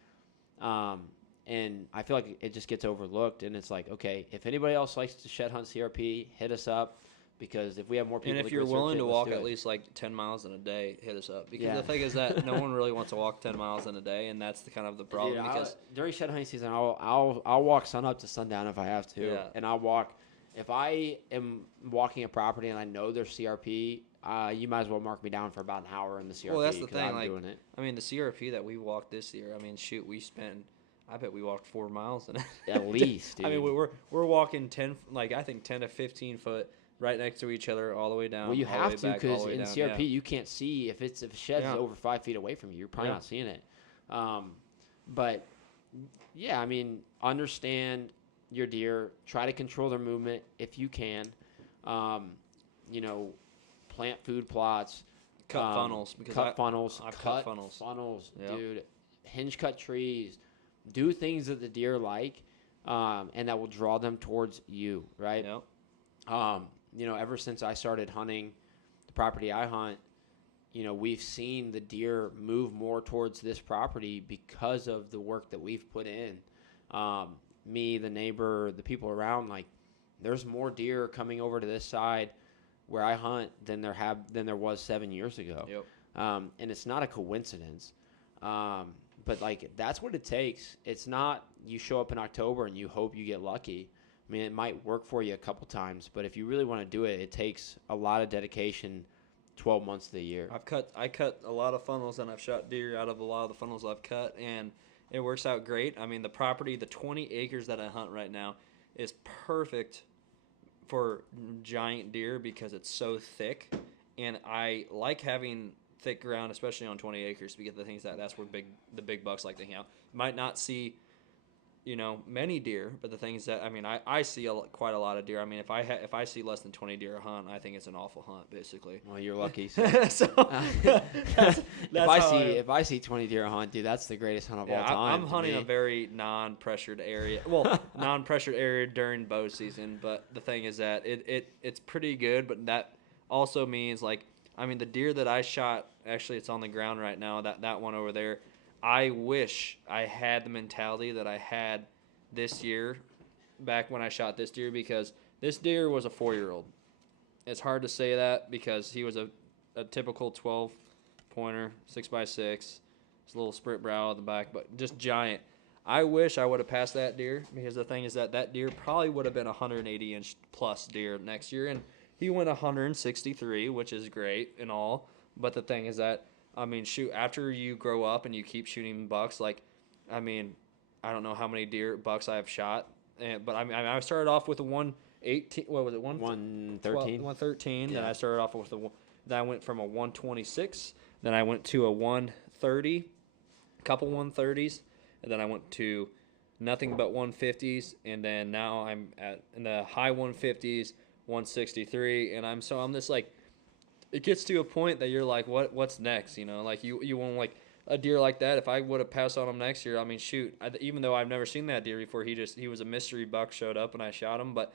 And I feel like it just gets overlooked. And it's like, okay, if anybody else likes to shed hunt CRP, hit us up. Because if we have more people, and if you're willing to walk at least like 10 miles in a day, hit us up. Because the thing is that no one really wants to walk 10 miles in a day, and that's the kind of the problem. Dude, because during shed hunting season, I'll walk sun up to sundown if I have to, Yeah. and I'll walk. If I am walking a property and I know there's CRP, you might as well mark me down for about an hour in the CRP. Well, that's the thing. I'm like, doing it. I mean, the CRP that we walked this year. I mean, shoot, I bet we walked 4 miles in it. At least, dude. I mean, we're walking 10, like I think 10 to 15 foot. Right next to each other, all the way down. Well, you have to because in down, CRP you can't see if a shed is over 5 feet away from you. You're probably not seeing it. But yeah, I mean, understand your deer. Try to control their movement if you can. You know, plant food plots. Cut funnels. Cut funnels. I've cut funnels. Yep. Dude. Hinge cut trees. Do things that the deer like, and that will draw them towards you. Right. Yep. You know, ever since I started hunting the property I hunt, you know, we've seen the deer move more towards this property because of the work that we've put in. Me, the neighbor, the people around, like, there's more deer coming over to this side where I hunt than there was 7 years ago. Yep. And it's not a coincidence. But like, that's what it takes. It's not you show up in October and you hope you get lucky. I mean, it might work for you a couple times, but if you really want to do it, it takes a lot of dedication 12 months of the year. I cut a lot of funnels, and I've shot deer out of a lot of the funnels I've cut, and it works out great. I mean, the property, the 20 acres that I hunt right now is perfect for giant deer because it's so thick, and I like having thick ground, especially on 20 acres, because that's where the big bucks like to hang out. Might not see, you know, many deer, but the thing is that, I mean, I see quite a lot of deer. I mean, if I see less than 20 deer a hunt, I think it's an awful hunt, basically. Well, you're lucky. So, if I see 20 deer a hunt, dude, that's the greatest hunt of all time. I'm hunting a very non-pressured area. Well, non-pressured area during bow season, but the thing is that it's pretty good, but that also means, like, I mean, the deer that I shot, actually, it's on the ground right now, that one over there, I wish I had the mentality that I had this year, back when I shot this deer, because this deer was a 4-year-old. It's hard to say that because he was a typical 12-pointer, 6x6. His little sprint brow at the back, but just giant. I wish I would have passed that deer, because the thing is that deer probably would have been a 180-inch plus deer next year, and he went 163, which is great and all, but the thing is that, I mean, shoot, after you grow up and you keep shooting bucks, like, I mean, I don't know how many bucks I have shot, but I mean, I started off with a 118, what was it, 113? 113, yeah. Then I started off with then I went from a 126, then I went to a 130, a couple 130s, and then I went to nothing but 150s, and then now I'm in the high 150s, 163, and I'm just like, it gets to a point that you're like, what's next? You know, like you want, like, a deer like that. If I would have passed on him next year, I mean, shoot, even though I've never seen that deer before, he was a mystery buck, showed up and I shot him, but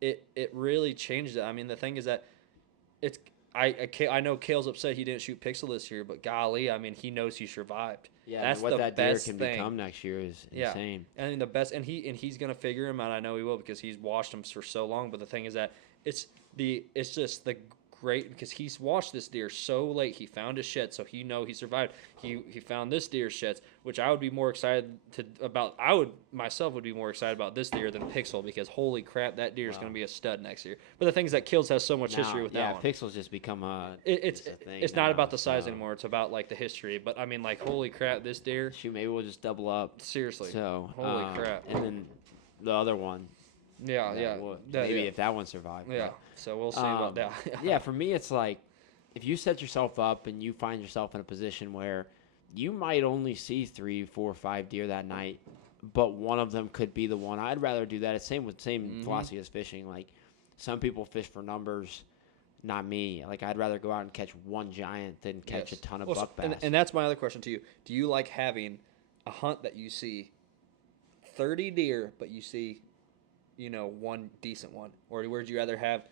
it really changed it. I mean, the thing is that I know Kale's upset he didn't shoot Pixel this year, but golly, I mean, he knows he survived. Yeah, that's what the that best deer can thing. become next year is insane. And the best, and he's gonna figure him out. I know he will, because he's watched him for so long. But the thing is that it's just the great, because he's watched this deer so late. He found his shed, so he survived. He found this deer's sheds, which I would be more excited about. I would myself would be more excited about this deer than Pixel, because holy crap, that deer is going to be a stud next year. But the thing is that Kills has so much history with that one. Yeah, Pixel's just become it's a thing not now, about the size anymore. It's about, like, the history. But I mean, like, holy crap, this deer. Shoot, maybe we'll just double up. Seriously. So holy crap. And then the other one. Yeah. Maybe if that one survived. Yeah. So we'll see about that. Yeah, for me, it's like, if you set yourself up and you find yourself in a position where you might only see 3, 4, 5 deer that night, but one of them could be the one, I'd rather do that. It's same philosophy as fishing. Like, some people fish for numbers, not me. Like, I'd rather go out and catch one giant than catch a ton of buck bass. And that's my other question to you. Do you like having a hunt that you see 30 deer, but you see, one decent one? Or would you rather have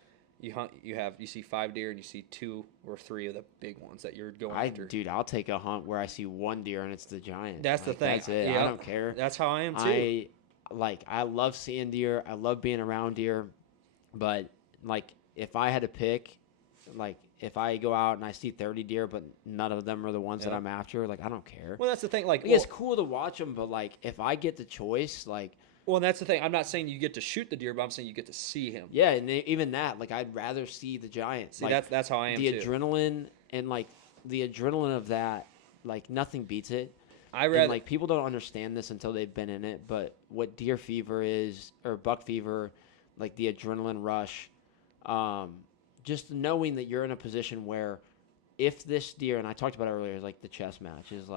you see 5 deer and you see 2 or 3 of the big ones that you're going after? Dude, I'll take a hunt where I see 1 deer and it's the giant. That's the thing. That's it. Yep. I don't care. That's how I am too. I love seeing deer. I love being around deer. But if I had to pick, if I go out and I see 30 deer, but none of them are the ones that I'm after, I don't care. Well, that's the thing. It's cool to watch them, but if I get the choice, well, that's the thing. I'm not saying you get to shoot the deer, but I'm saying you get to see him. Yeah, and even that, I'd rather see the giant. See, that's how I am the too. Adrenaline and the adrenaline of that, nothing beats it. And people don't understand this until they've been in it, but what deer fever is, or buck fever, the adrenaline rush, just knowing that you're in a position where if this deer, and I talked about it earlier, is the chess match, is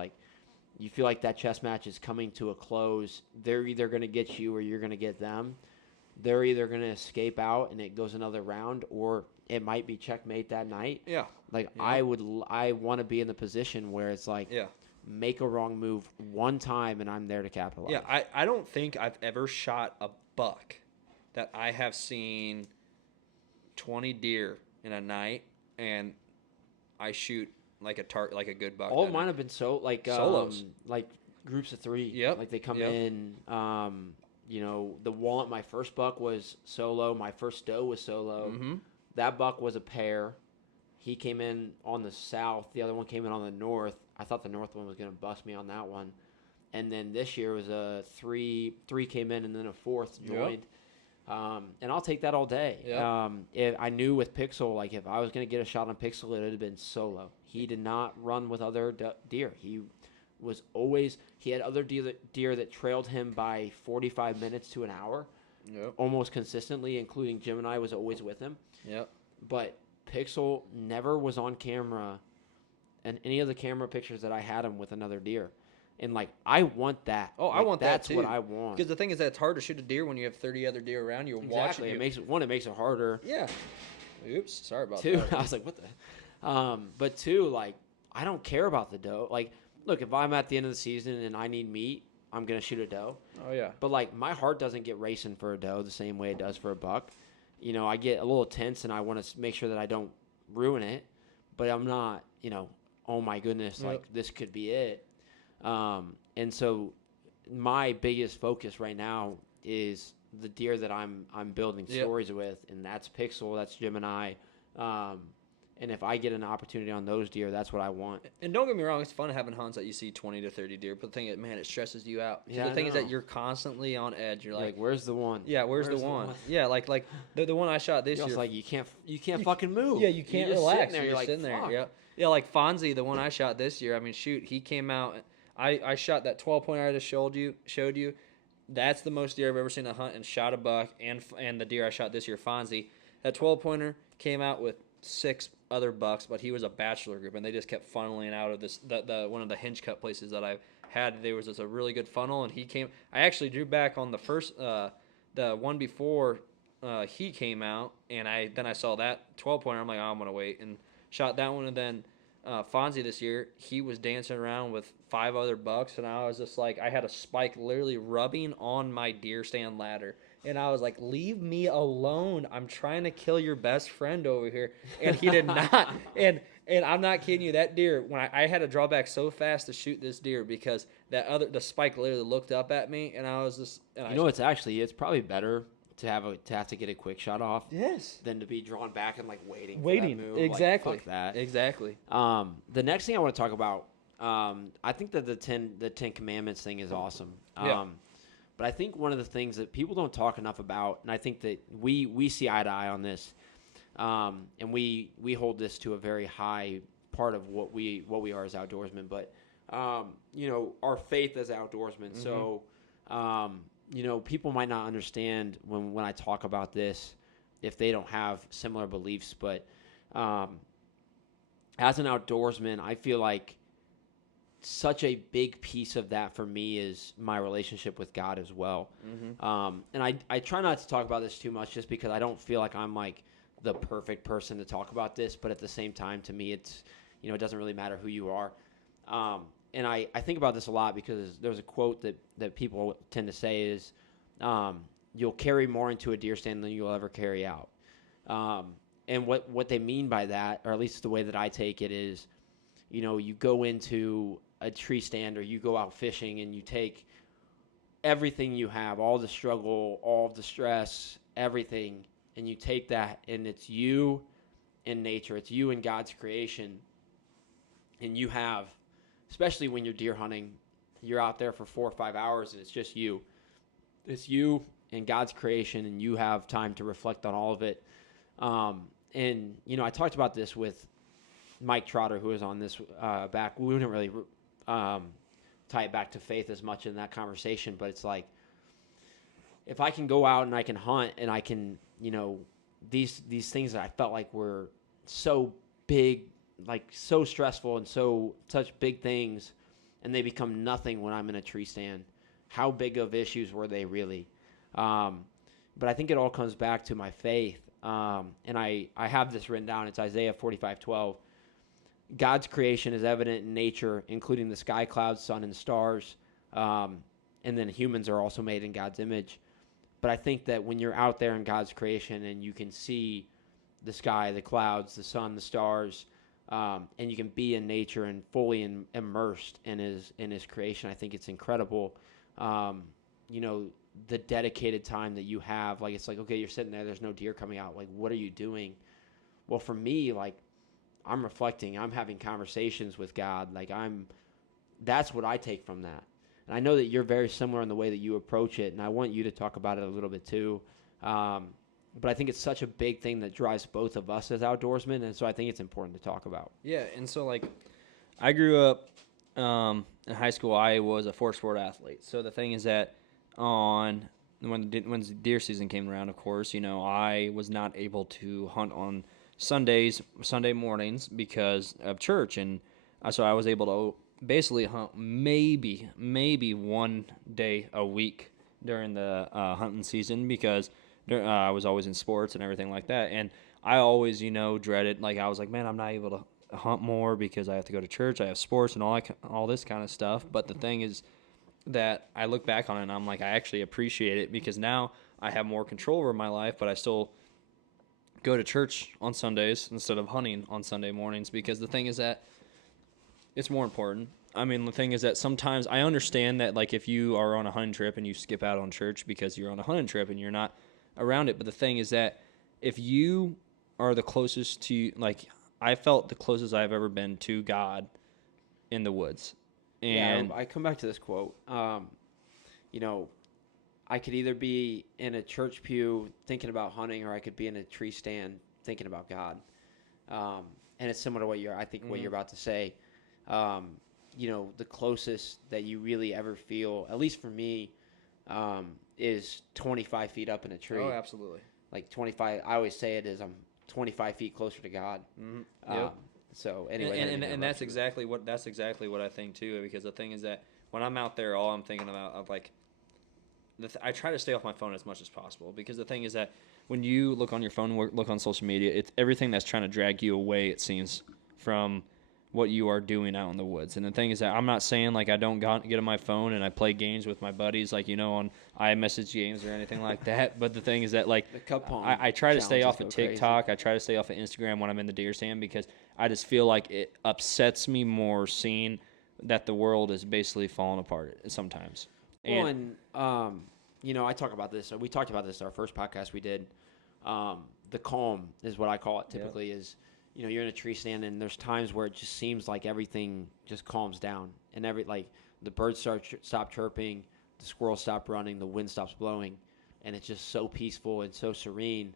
you feel like that chess match is coming to a close. They're either going to get you or you're going to get them. They're either going to escape out and it goes another round, or it might be checkmate that night. Yeah. I want to be in the position where it's make a wrong move one time and I'm there to capitalize. Yeah, I don't think I've ever shot a buck that I have seen 20 deer in a night and I shoot a good buck. All of mine have been solos. Groups of 3. Yep. They come in. The walnut. My first buck was solo. My first doe was solo. Mm-hmm. That buck was a pair. He came in on the south. The other one came in on the north. I thought the north one was going to bust me on that one. And then this year was a 3 came in and then a 4th joined. Yep. And I'll take that all day. Yep. I knew with Pixel, if I was going to get a shot on Pixel, it would have been solo. He did not run with other deer. He had other deer that trailed him by 45 minutes to an hour, almost consistently, including Gemini was always with him. Yep. But Pixel never was on camera, and any of the camera pictures that I had him with another deer. And I want that. Oh, I want that too. That's what I want. Because the thing is that it's hard to shoot a deer when you have 30 other deer around you. Exactly. Watching it makes it harder. Yeah. Oops. Sorry about 2, that. I was like, what the? But 2, I don't care about the doe. Look, if I'm at the end of the season and I need meat, I'm gonna shoot a doe. Oh yeah. But my heart doesn't get racing for a doe the same way it does for a buck. I get a little tense and I want to make sure that I don't ruin it. But I'm not, oh my goodness, this could be it. And so my biggest focus right now is the deer that I'm building stories with, and that's Pixel, that's Gemini. And if I get an opportunity on those deer, that's what I want. And don't get me wrong, it's fun having hunts that you see 20 to 30 deer, but the thing is, man, it stresses you out. Yeah, the thing is that you're constantly on edge. You're like, where's the one? Yeah, where's the one? Yeah, the one I shot this year. You can't fucking move. Yeah, you can't relax. You're sitting there. Yeah, like Fonzie, the one I shot this year. I mean, shoot, he came out. I shot that 12-pointer I just showed you. That's the most deer I've ever seen a hunt and shot a buck. And the deer I shot this year, Fonzie, that 12-pointer came out with 6 other bucks, but he was a bachelor group, and they just kept funneling out of the one of the hinge cut places that I've had. There was just a really good funnel, and he came. I actually drew back on the first, the one before he came out, and I saw that 12-pointer. I'm like, oh, I'm gonna wait, and shot that one, and then Fonzie this year, he was dancing around with 5 other bucks, and I was just like, I had a spike literally rubbing on my deer stand ladder. And I was like, leave me alone. I'm trying to kill your best friend over here. And he did not. And I'm not kidding you. That deer, when I had to draw back so fast to shoot this deer because the spike literally looked up at me. And I was just. It's probably better to have to get a quick shot off. Yes. Than to be drawn back and waiting. For that move. Exactly. Fuck that. Exactly. The next thing I want to talk about, I think that the 10 Commandments thing is awesome. Yeah. But I think one of the things that people don't talk enough about, and I think that we see eye to eye on this, and we hold this to a very high part of what we are as outdoorsmen. But our faith as outdoorsmen. Mm-hmm. So people might not understand when I talk about this if they don't have similar beliefs. But as an outdoorsman, I feel like such a big piece of that for me is my relationship with God as well. Mm-hmm. And I try not to talk about this too much just because I don't feel like I'm the perfect person to talk about this, but at the same time, to me, it's, it doesn't really matter who you are. and I think about this a lot because there's a quote that people tend to say is, you'll carry more into a deer stand than you'll ever carry out. And what they mean by that, or at least the way that I take it, is, you go into a tree stand or you go out fishing and you take everything you have, all the struggle, all the stress, everything, and you take that, and it's you in nature, it's you in God's creation, and you have, especially when you're deer hunting, you're out there for 4 or 5 hours and it's just you. It's you in God's creation, and you have time to reflect on all of it. And, I talked about this with Mike Trotter, who was on this back. We wouldn't really tie it back to faith as much in that conversation, but it's like, if I can go out and I can hunt and I can, these things that I felt like were so big, like so stressful and such big things, and they become nothing when I'm in a tree stand. How big of issues were they really? But I think it all comes back to my faith. And I have this written down. It's Isaiah 45:12. God's creation is evident in nature, including the sky, clouds, sun, and stars. And then humans are also made in God's image. But I think that when you're out there in God's creation and you can see the sky, the clouds, the sun, the stars, and you can be in nature and fully immersed in his creation, I think it's incredible. The dedicated time that you have, like, it's like, okay, you're sitting there's no deer coming out. Like, what are you doing? Well, for me, like, I'm reflecting, I'm having conversations with God. Like, that's what I take from that. And I know that you're very similar in the way that you approach it, and I want you to talk about it a little bit too. But I think it's such a big thing that drives both of us as outdoorsmen, and so I think it's important to talk about. Yeah, and so, like, I grew up in high school. I was a four-sport athlete. So the thing is that when the deer season came around, of course, I was not able to hunt on Sunday mornings because of church, and so I was able to basically hunt maybe 1 day a week during the hunting season because I was always in sports and everything like that, and I always, dreaded, like, I was like, man, I'm not able to hunt more because I have to go to church, I have sports and all this kind of stuff. But the thing is that I look back on it and I'm like, I actually appreciate it because now I have more control over my life, but I still go to church on Sundays instead of hunting on Sunday mornings, because the thing is that it's more important. I mean, the thing is that sometimes I understand that, like, if you are on a hunting trip and you skip out on church because you're on a hunting trip and you're not around it, but the thing is that if you are the closest to, like, I felt the closest I've ever been to God in the woods. And yeah, I come back to this quote. I could either be in a church pew thinking about hunting, or I could be in a tree stand thinking about God. And it's similar to what you're about to say. The closest that you really ever feel, at least for me, is 25 feet up in a tree. Oh, absolutely. Like 25. I always say it is I'm 25 feet closer to God. Mm-hmm. Yep. So anyway, and that's exactly what I think too. Because the thing is that when I'm out there, all I'm thinking about of like, I try to stay off my phone as much as possible, because the thing is that when you look on your phone, look on social media, it's everything that's trying to drag you away, it seems, from what you are doing out in the woods. And the thing is that I'm not saying like I don't get on my phone and I play games with my buddies, like, on iMessage games or anything like that. But the thing is that, like, I try to stay off of TikTok. Crazy. I try to stay off of Instagram when I'm in the deer stand, because I just feel like it upsets me more seeing that the world is basically falling apart sometimes. I talk about this. We talked about this in our first podcast we did. The calm is what I call it typically. Yep. Is you're in a tree stand and there's times where it just seems like everything just calms down, and the birds stop chirping, the squirrels stop running, the wind stops blowing, and it's just so peaceful and so serene.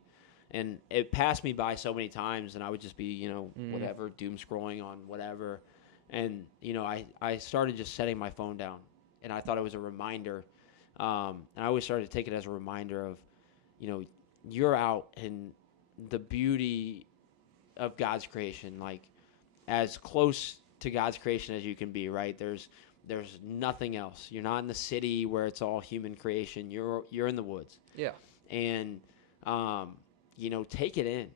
And it passed me by so many times, and I would just be whatever, doom scrolling on whatever, and I started just setting my phone down, and I thought it was a reminder, and I always started to take it as a reminder of you're out in the beauty of God's creation, like as close to God's creation as you can be, right? There's nothing else. You're not in the city where it's all human creation. You're in the woods. Yeah. And take it in.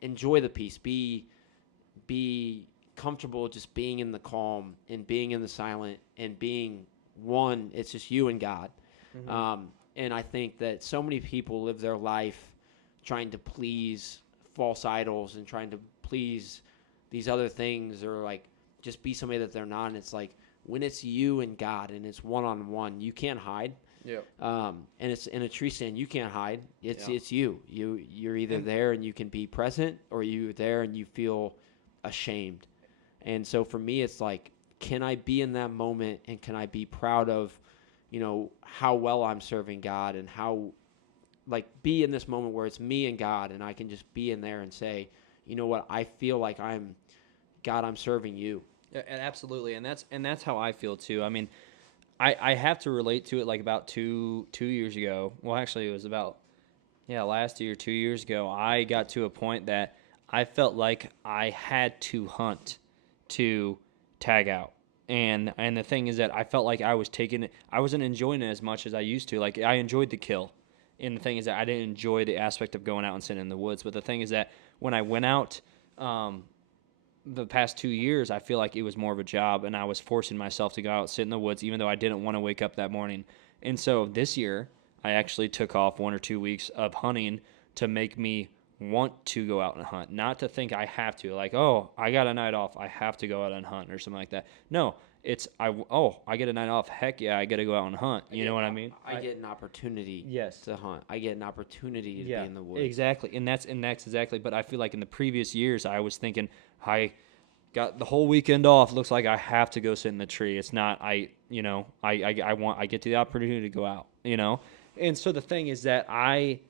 Enjoy the peace. Be comfortable just being in the calm and being in the silent and being one. It's just you and God. And I think that so many people live their life trying to please false idols and trying to please these other things, or like just be somebody that they're not. And it's like, when it's you and God and it's one-on-one, you can't hide. Yeah. And it's in a tree stand, you can't hide. It's you. You're either there and you can be present, or you're there and you feel ashamed. And so for me, it's like, can I be in that moment, and can I be proud of, how well I'm serving God, and how, like, be in this moment where it's me and God, and I can just be in there and say, you know what, I feel like I'm serving you. Yeah, and absolutely, and that's how I feel too. I mean, I have to relate to it, like about two years ago. Well, actually, it was about last year, 2 years ago. I got to a point that I felt like I had to hunt to tag out, and the thing is that I felt like I wasn't enjoying it as much as I used to. Like, I enjoyed the kill, and the thing is that I didn't enjoy the aspect of going out and sitting in the woods. But the thing is that when I went out, the past 2 years, I feel like it was more of a job, and I was forcing myself to go out, sit in the woods, even though I didn't want to wake up that morning. And so this year, I actually took off 1 or 2 weeks of hunting to make me want to go out and hunt, not to think I have to, like, oh, I got a night off, I have to go out and hunt or something like that. No, it's, I get a night off, heck yeah, I got to go out and hunt. You know what I mean? I get an opportunity yes. to hunt. I get an opportunity to be in the woods. Exactly, and that's exactly. But I feel like in the previous years, I was thinking, I got the whole weekend off. Looks like I have to go sit in the tree. It's not, I get the opportunity to go out, And so the thing is that I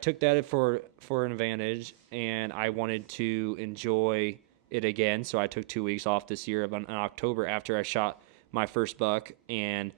took that for an advantage, and I wanted to enjoy it again. So I took 2 weeks off this year in October after I shot my first buck, and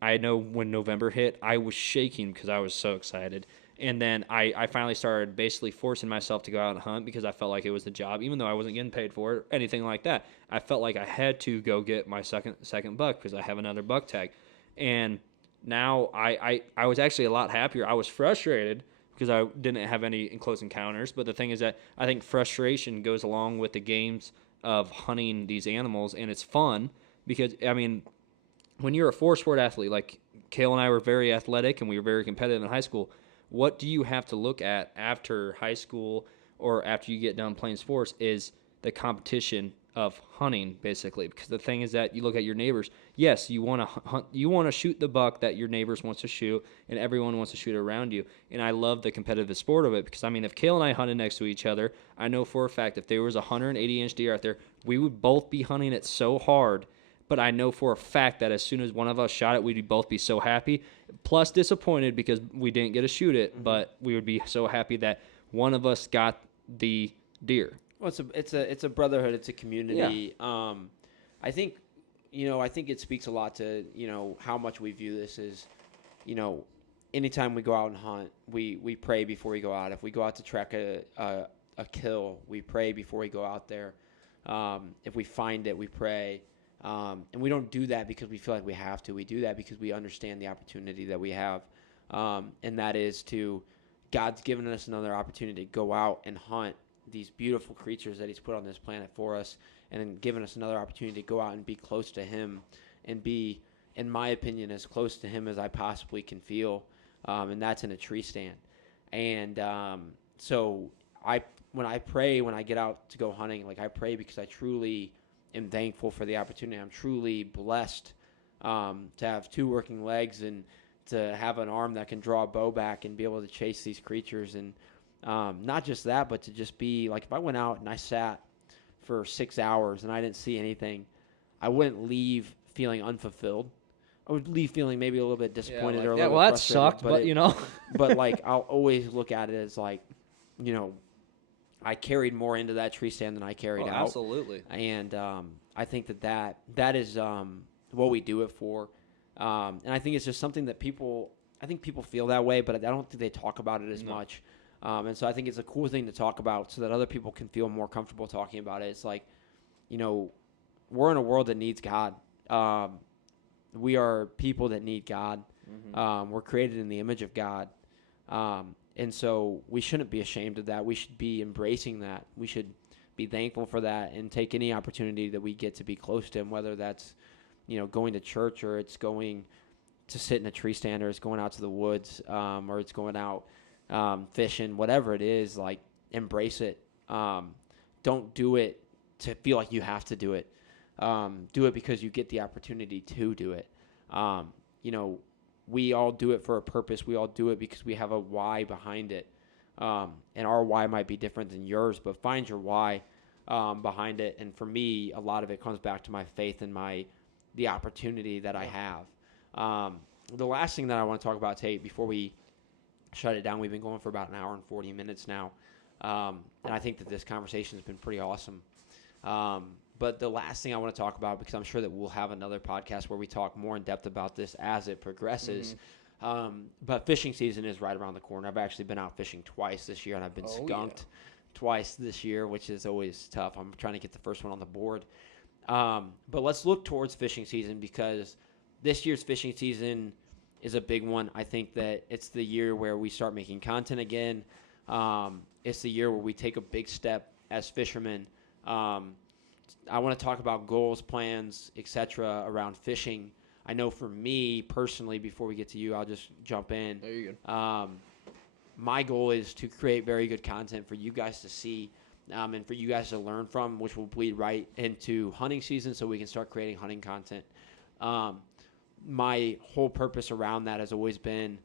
I know when November hit, I was shaking because I was so excited. And then I finally started basically forcing myself to go out and hunt because I felt like it was the job, even though I wasn't getting paid for it or anything like that. I felt like I had to go get my second buck because I have another buck tag. And now I was actually a lot happier. I was frustrated because I didn't have any close encounters. But the thing is that I think frustration goes along with the games of hunting these animals, and it's fun because, I mean, when you're a four-sport athlete, like Kale and I were very athletic and we were very competitive in high school, what do you have to look at after high school or after you get done playing sports is the competition of hunting, basically. Because the thing is that you look at your neighbors. Yes, you want to hunt, you want to shoot the buck that your neighbors wants to shoot, and everyone wants to shoot around you. And I love the competitive sport of it because, I mean, if Kale and I hunted next to each other, I know for a fact if there was a 180-inch deer out there, we would both be hunting it so hard. But I know for a fact that as soon as one of us shot it, we'd both be so happy, plus disappointed because we didn't get to shoot it, but we would be so happy that one of us got the deer. Well, it's a brotherhood. It's a community. Yeah. I think it speaks a lot to, how much we view this as, anytime we go out and hunt, we pray before we go out. If we go out to track a kill, we pray before we go out there. If we find it, we pray. And we don't do that because we feel like we have to. We do that because we understand the opportunity that we have. And that is God's given us another opportunity to go out and hunt these beautiful creatures that he's put on this planet for us, and then given us another opportunity to go out and be close to him and be, in my opinion, as close to him as I possibly can feel. And that's in a tree stand. And so when I pray, when I get out to go hunting, like I pray because I truly am thankful for the opportunity. I'm truly blessed to have two working legs and to have an arm that can draw a bow back and be able to chase these creatures. And not just that, but to just be like, if I went out and I sat for 6 hours and I didn't see anything, I wouldn't leave feeling unfulfilled. I would leave feeling maybe a little bit disappointed or a little bit that frustrated. sucked, but but like, I'll always look at it as like, I carried more into that tree stand than I carried out. Absolutely. And I think that is what we do it for. And I think it's just something that people feel that way, but I don't think they talk about it as much. And so I think it's a cool thing to talk about so that other people can feel more comfortable talking about it. It's like, we're in a world that needs God. We are people that need God. Mm-hmm. We're created in the image of God. And so we shouldn't be ashamed of that. We should be embracing that. We should be thankful for that and take any opportunity that we get to be close to him, whether that's, going to church or it's going to sit in a tree stand or it's going out to the woods or it's going out fishing, whatever it is, like embrace it. Don't do it to feel like you have to do it. Do it because you get the opportunity to do it. We all do it for a purpose. We all do it because we have a why behind it. And our why might be different than yours, but find your why behind it. And for me, a lot of it comes back to my faith and the opportunity that I have. The last thing that I want to talk about, Tate, before we shut it down, we've been going for about an hour and 40 minutes now. And I think that this conversation has been pretty awesome. But the last thing I want to talk about, because I'm sure that we'll have another podcast where we talk more in depth about this as it progresses. But fishing season is right around the corner. I've actually been out fishing twice this year, and I've been skunked twice this year, which is always tough. I'm trying to get the first one on the board. But let's look towards fishing season, because this year's fishing season is a big one. I think that it's the year where we start making content again. It's the year where we take a big step as fishermen. I want to talk about goals, plans, etc. around fishing. I know for me personally, before we get to you, I'll just jump in. There you go. My goal is to create very good content for you guys to see and for you guys to learn from, which will bleed right into hunting season so we can start creating hunting content. My whole purpose around that has always been,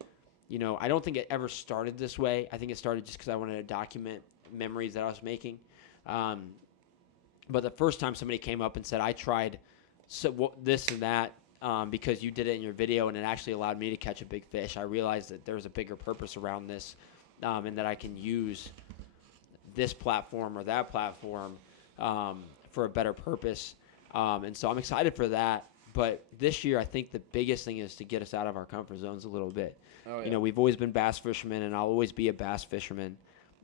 I don't think it ever started this way. I think it started just because I wanted to document memories that I was making. But the first time somebody came up and said, I tried this and that because you did it in your video and it actually allowed me to catch a big fish, I realized that there's a bigger purpose around this and that I can use this platform or that platform for a better purpose. And so I'm excited for that. But this year, I think the biggest thing is to get us out of our comfort zones a little bit. Oh, yeah. We've always been bass fishermen, and I'll always be a bass fisherman.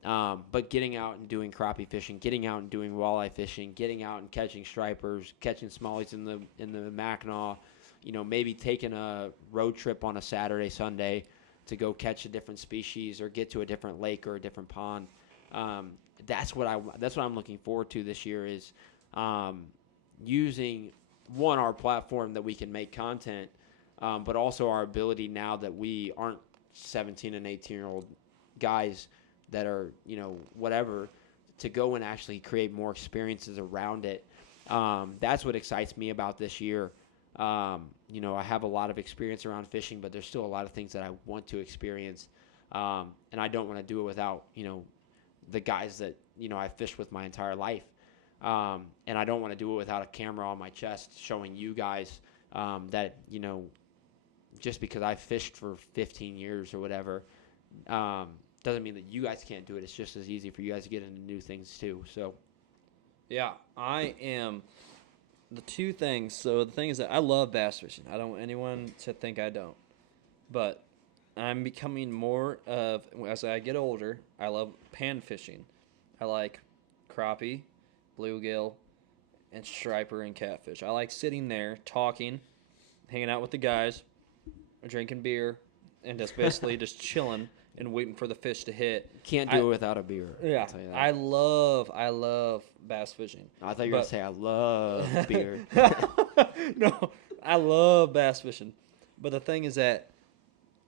But getting out and doing crappie fishing, getting out and doing walleye fishing, getting out and catching stripers, catching smallies in the Mackinac, maybe taking a road trip on a Saturday, Sunday to go catch a different species or get to a different lake or a different pond. That's what I'm looking forward to this year is using our platform that we can make content, but also our ability now that we aren't 17 and 18-year-old guys that are, whatever, to go and actually create more experiences around it. That's what excites me about this year. I have a lot of experience around fishing, but there's still a lot of things that I want to experience. And I don't want to do it without, the guys that, I fished with my entire life. And I don't want to do it without a camera on my chest showing you guys that, just because I fished for 15 years or whatever, doesn't mean that you guys can't do it. It's just as easy for you guys to get into new things too. So, yeah, I am the two things. So the thing is that I love bass fishing. I don't want anyone to think I don't. But I'm becoming more of, as I get older, I love pan fishing. I like crappie, bluegill, and striper and catfish. I like sitting there talking, hanging out with the guys, drinking beer, and just basically just chilling and waiting for the fish to hit. Can't do it without a beer. Yeah, I'll tell you that. I love bass fishing. I thought you were going to say I love beer. No, I love bass fishing. But the thing is that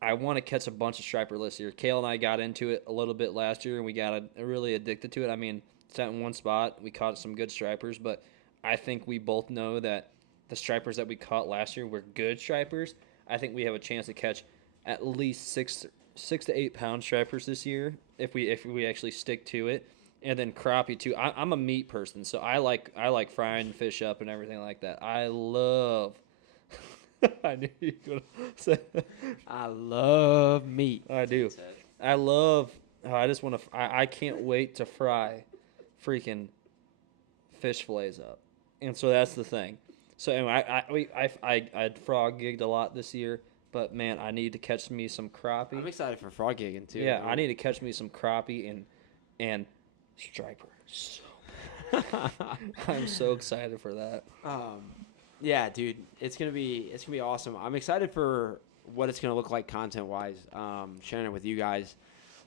I want to catch a bunch of striper this year. Kale and I got into it a little bit last year, and we got really addicted to it. I mean, sat in one spot. We caught some good stripers, but I think we both know that the stripers that we caught last year were good stripers. I think we have a chance to catch at least 6 to 8 pound stripers this year if we actually stick to it. And then crappie too. I'm a meat person, so I like frying fish up and everything like that. I love. I knew you were gonna say. I love meat. I do. I love. I just want to. I can't wait to fry freaking fish fillets up, and so that's the thing. So anyway, I frog gigged a lot this year. But, man, I need to catch me some crappie. I'm excited for frog gigging, too. Yeah, I need to catch me some crappie and striper. So I'm so excited for that. Yeah, dude, it's gonna be awesome. I'm excited for what it's gonna look like content-wise. Sharing it with you guys.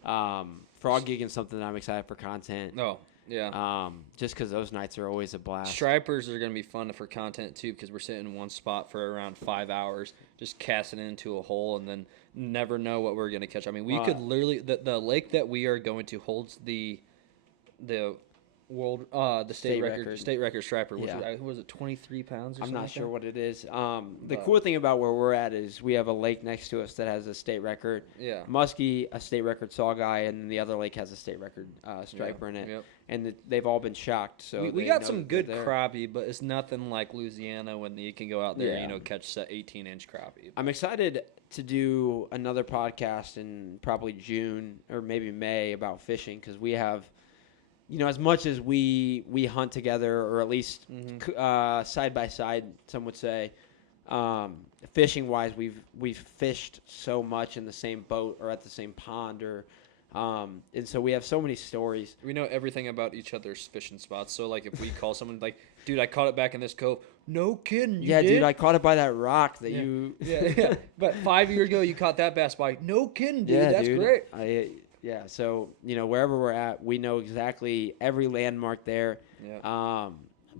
Frog gigging is something that I'm excited for content. Oh, Yeah. Just because those nights are always a blast. Stripers are going to be fun for content too, because we're sitting in one spot for around 5 hours, just casting it into a hole, and then never know what we're going to catch. I mean, we could literally the lake that we are going to holds the world the state record striper. Was it 23 pounds? Or I'm something not like sure that? what it is. The cool thing about where we're at is we have a lake next to us that has a state record. Yeah. Muskie, a state record saw guy, and the other lake has a state record striper in it. Yep. And they've all been shocked. So we got some good crappie, but it's nothing like Louisiana when you can go out there and catch 18-inch crappie. I'm excited to do another podcast in probably June or maybe May about fishing, because we have, as much as we hunt together, or at least side by side, some would say, fishing wise, we've fished so much in the same boat or at the same pond, or and so we have so many stories. We know everything about each other's fishing spots. So like if we call someone like, dude, I caught it back in this cove. No kidding. You did? Dude, I caught it by that rock that you. Yeah. But 5 years ago, you caught that bass by. No kidding, dude. That's great. So wherever we're at, we know exactly every landmark there. Yeah.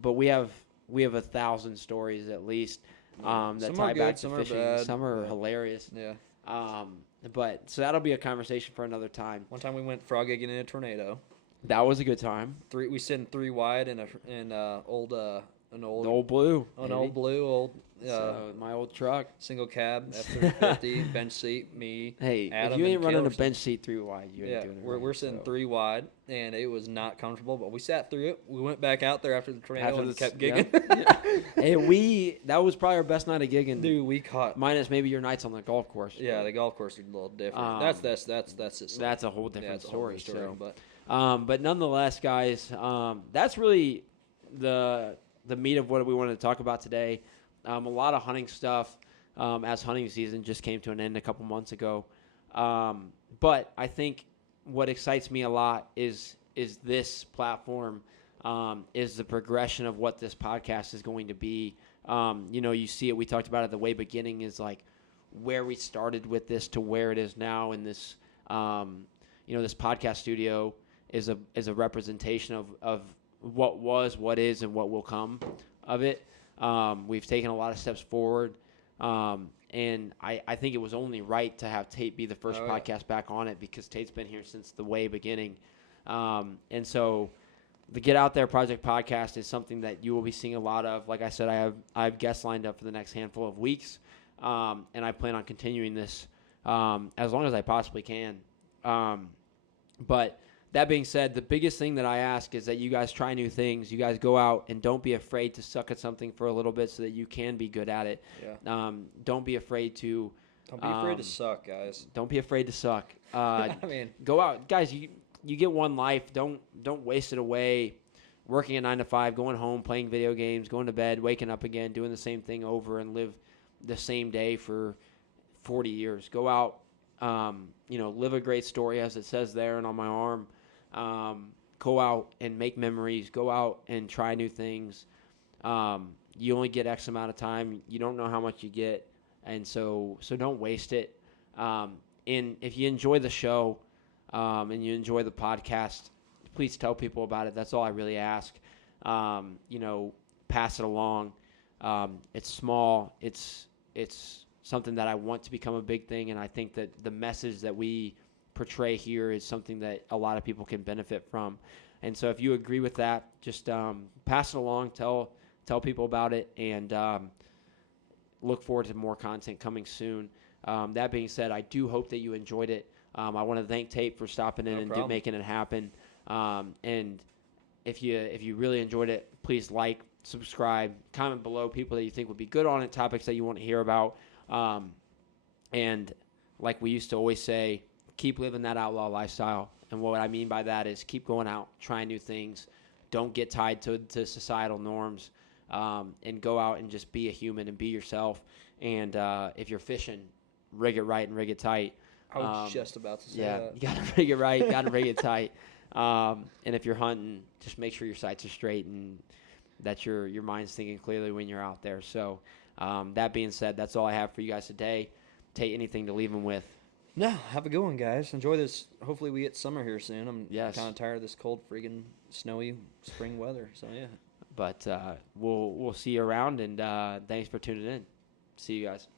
But we have 1,000 stories at least that tie back to fishing. Bad. Some are hilarious. Yeah. But so that'll be a conversation for another time. One time we went frog gigging in a tornado. That was a good time. We sent 3 wide in an old blue. So my old truck. Single cab, F-350, bench seat, me, Hey, Adam, if you ain't and running Kale a bench seat 3 wide, you ain't doing it right. We're sitting 3 wide, and it was not comfortable, but we sat through it. We went back out there after the tornado and kept gigging. Hey, that was probably our best night of gigging. Dude, we caught. Minus maybe your nights on the golf course. Yeah, the golf course is a little different. That's it. That's a whole different story. But nonetheless, guys, that's really the meat of what we wanted to talk about today. A lot of hunting stuff, as hunting season just came to an end a couple months ago. But I think what excites me a lot is this platform, is the progression of what this podcast is going to be. You see it. We talked about it at the way beginning, is like where we started with this to where it is now. And this, this podcast studio is a representation of what was, what is, and what will come of it. We've taken a lot of steps forward, and I think it was only right to have Tate be the first podcast back on it, because Tate's been here since the way beginning. And so the Get Out There Project podcast is something that you will be seeing a lot of. Like I said, I have guests lined up for the next handful of weeks, and I plan on continuing this as long as I possibly can. But that being said, the biggest thing that I ask is that you guys try new things. You guys go out and don't be afraid to suck at something for a little bit so that you can be good at it. Yeah. Don't be afraid to. Don't be afraid to suck, guys. Don't be afraid to suck. I go out, guys. You get one life. Don't waste it away working a 9 to 5, going home, playing video games, going to bed, waking up again, doing the same thing over, and live the same day for 40 years. Go out, live a great story, as it says there and on my arm. Go out and make memories. Go out and try new things. You only get X amount of time. You don't know how much you get, and so don't waste it. And if you enjoy the show, and you enjoy the podcast, please tell people about it. That's all I really ask. Pass it along. It's small. It's something that I want to become a big thing, and I think that the message that we portray here is something that a lot of people can benefit from. And so if you agree with that, just pass it along, tell people about it, and look forward to more content coming soon. That being said, I do hope that you enjoyed it. I want to thank Tate for stopping in and making it happen. And if you really enjoyed it, please like, subscribe, comment below people that you think would be good on it, topics that you want to hear about. And like we used to always say, keep living that outlaw lifestyle. And what I mean by that is keep going out, trying new things. Don't get tied to societal norms, and go out and just be a human and be yourself. And if you're fishing, rig it right and rig it tight. I was just about to say that. You got to rig it right, got to rig it tight. And if you're hunting, just make sure your sights are straight and that your mind's thinking clearly when you're out there. So that being said, that's all I have for you guys today. Tate, anything to leave them with? No, have a good one, guys. Enjoy this. Hopefully we get summer here soon. I'm Yes. kind of tired of this cold, freaking snowy spring weather. So yeah. But we'll see you around, and thanks for tuning in. See you guys.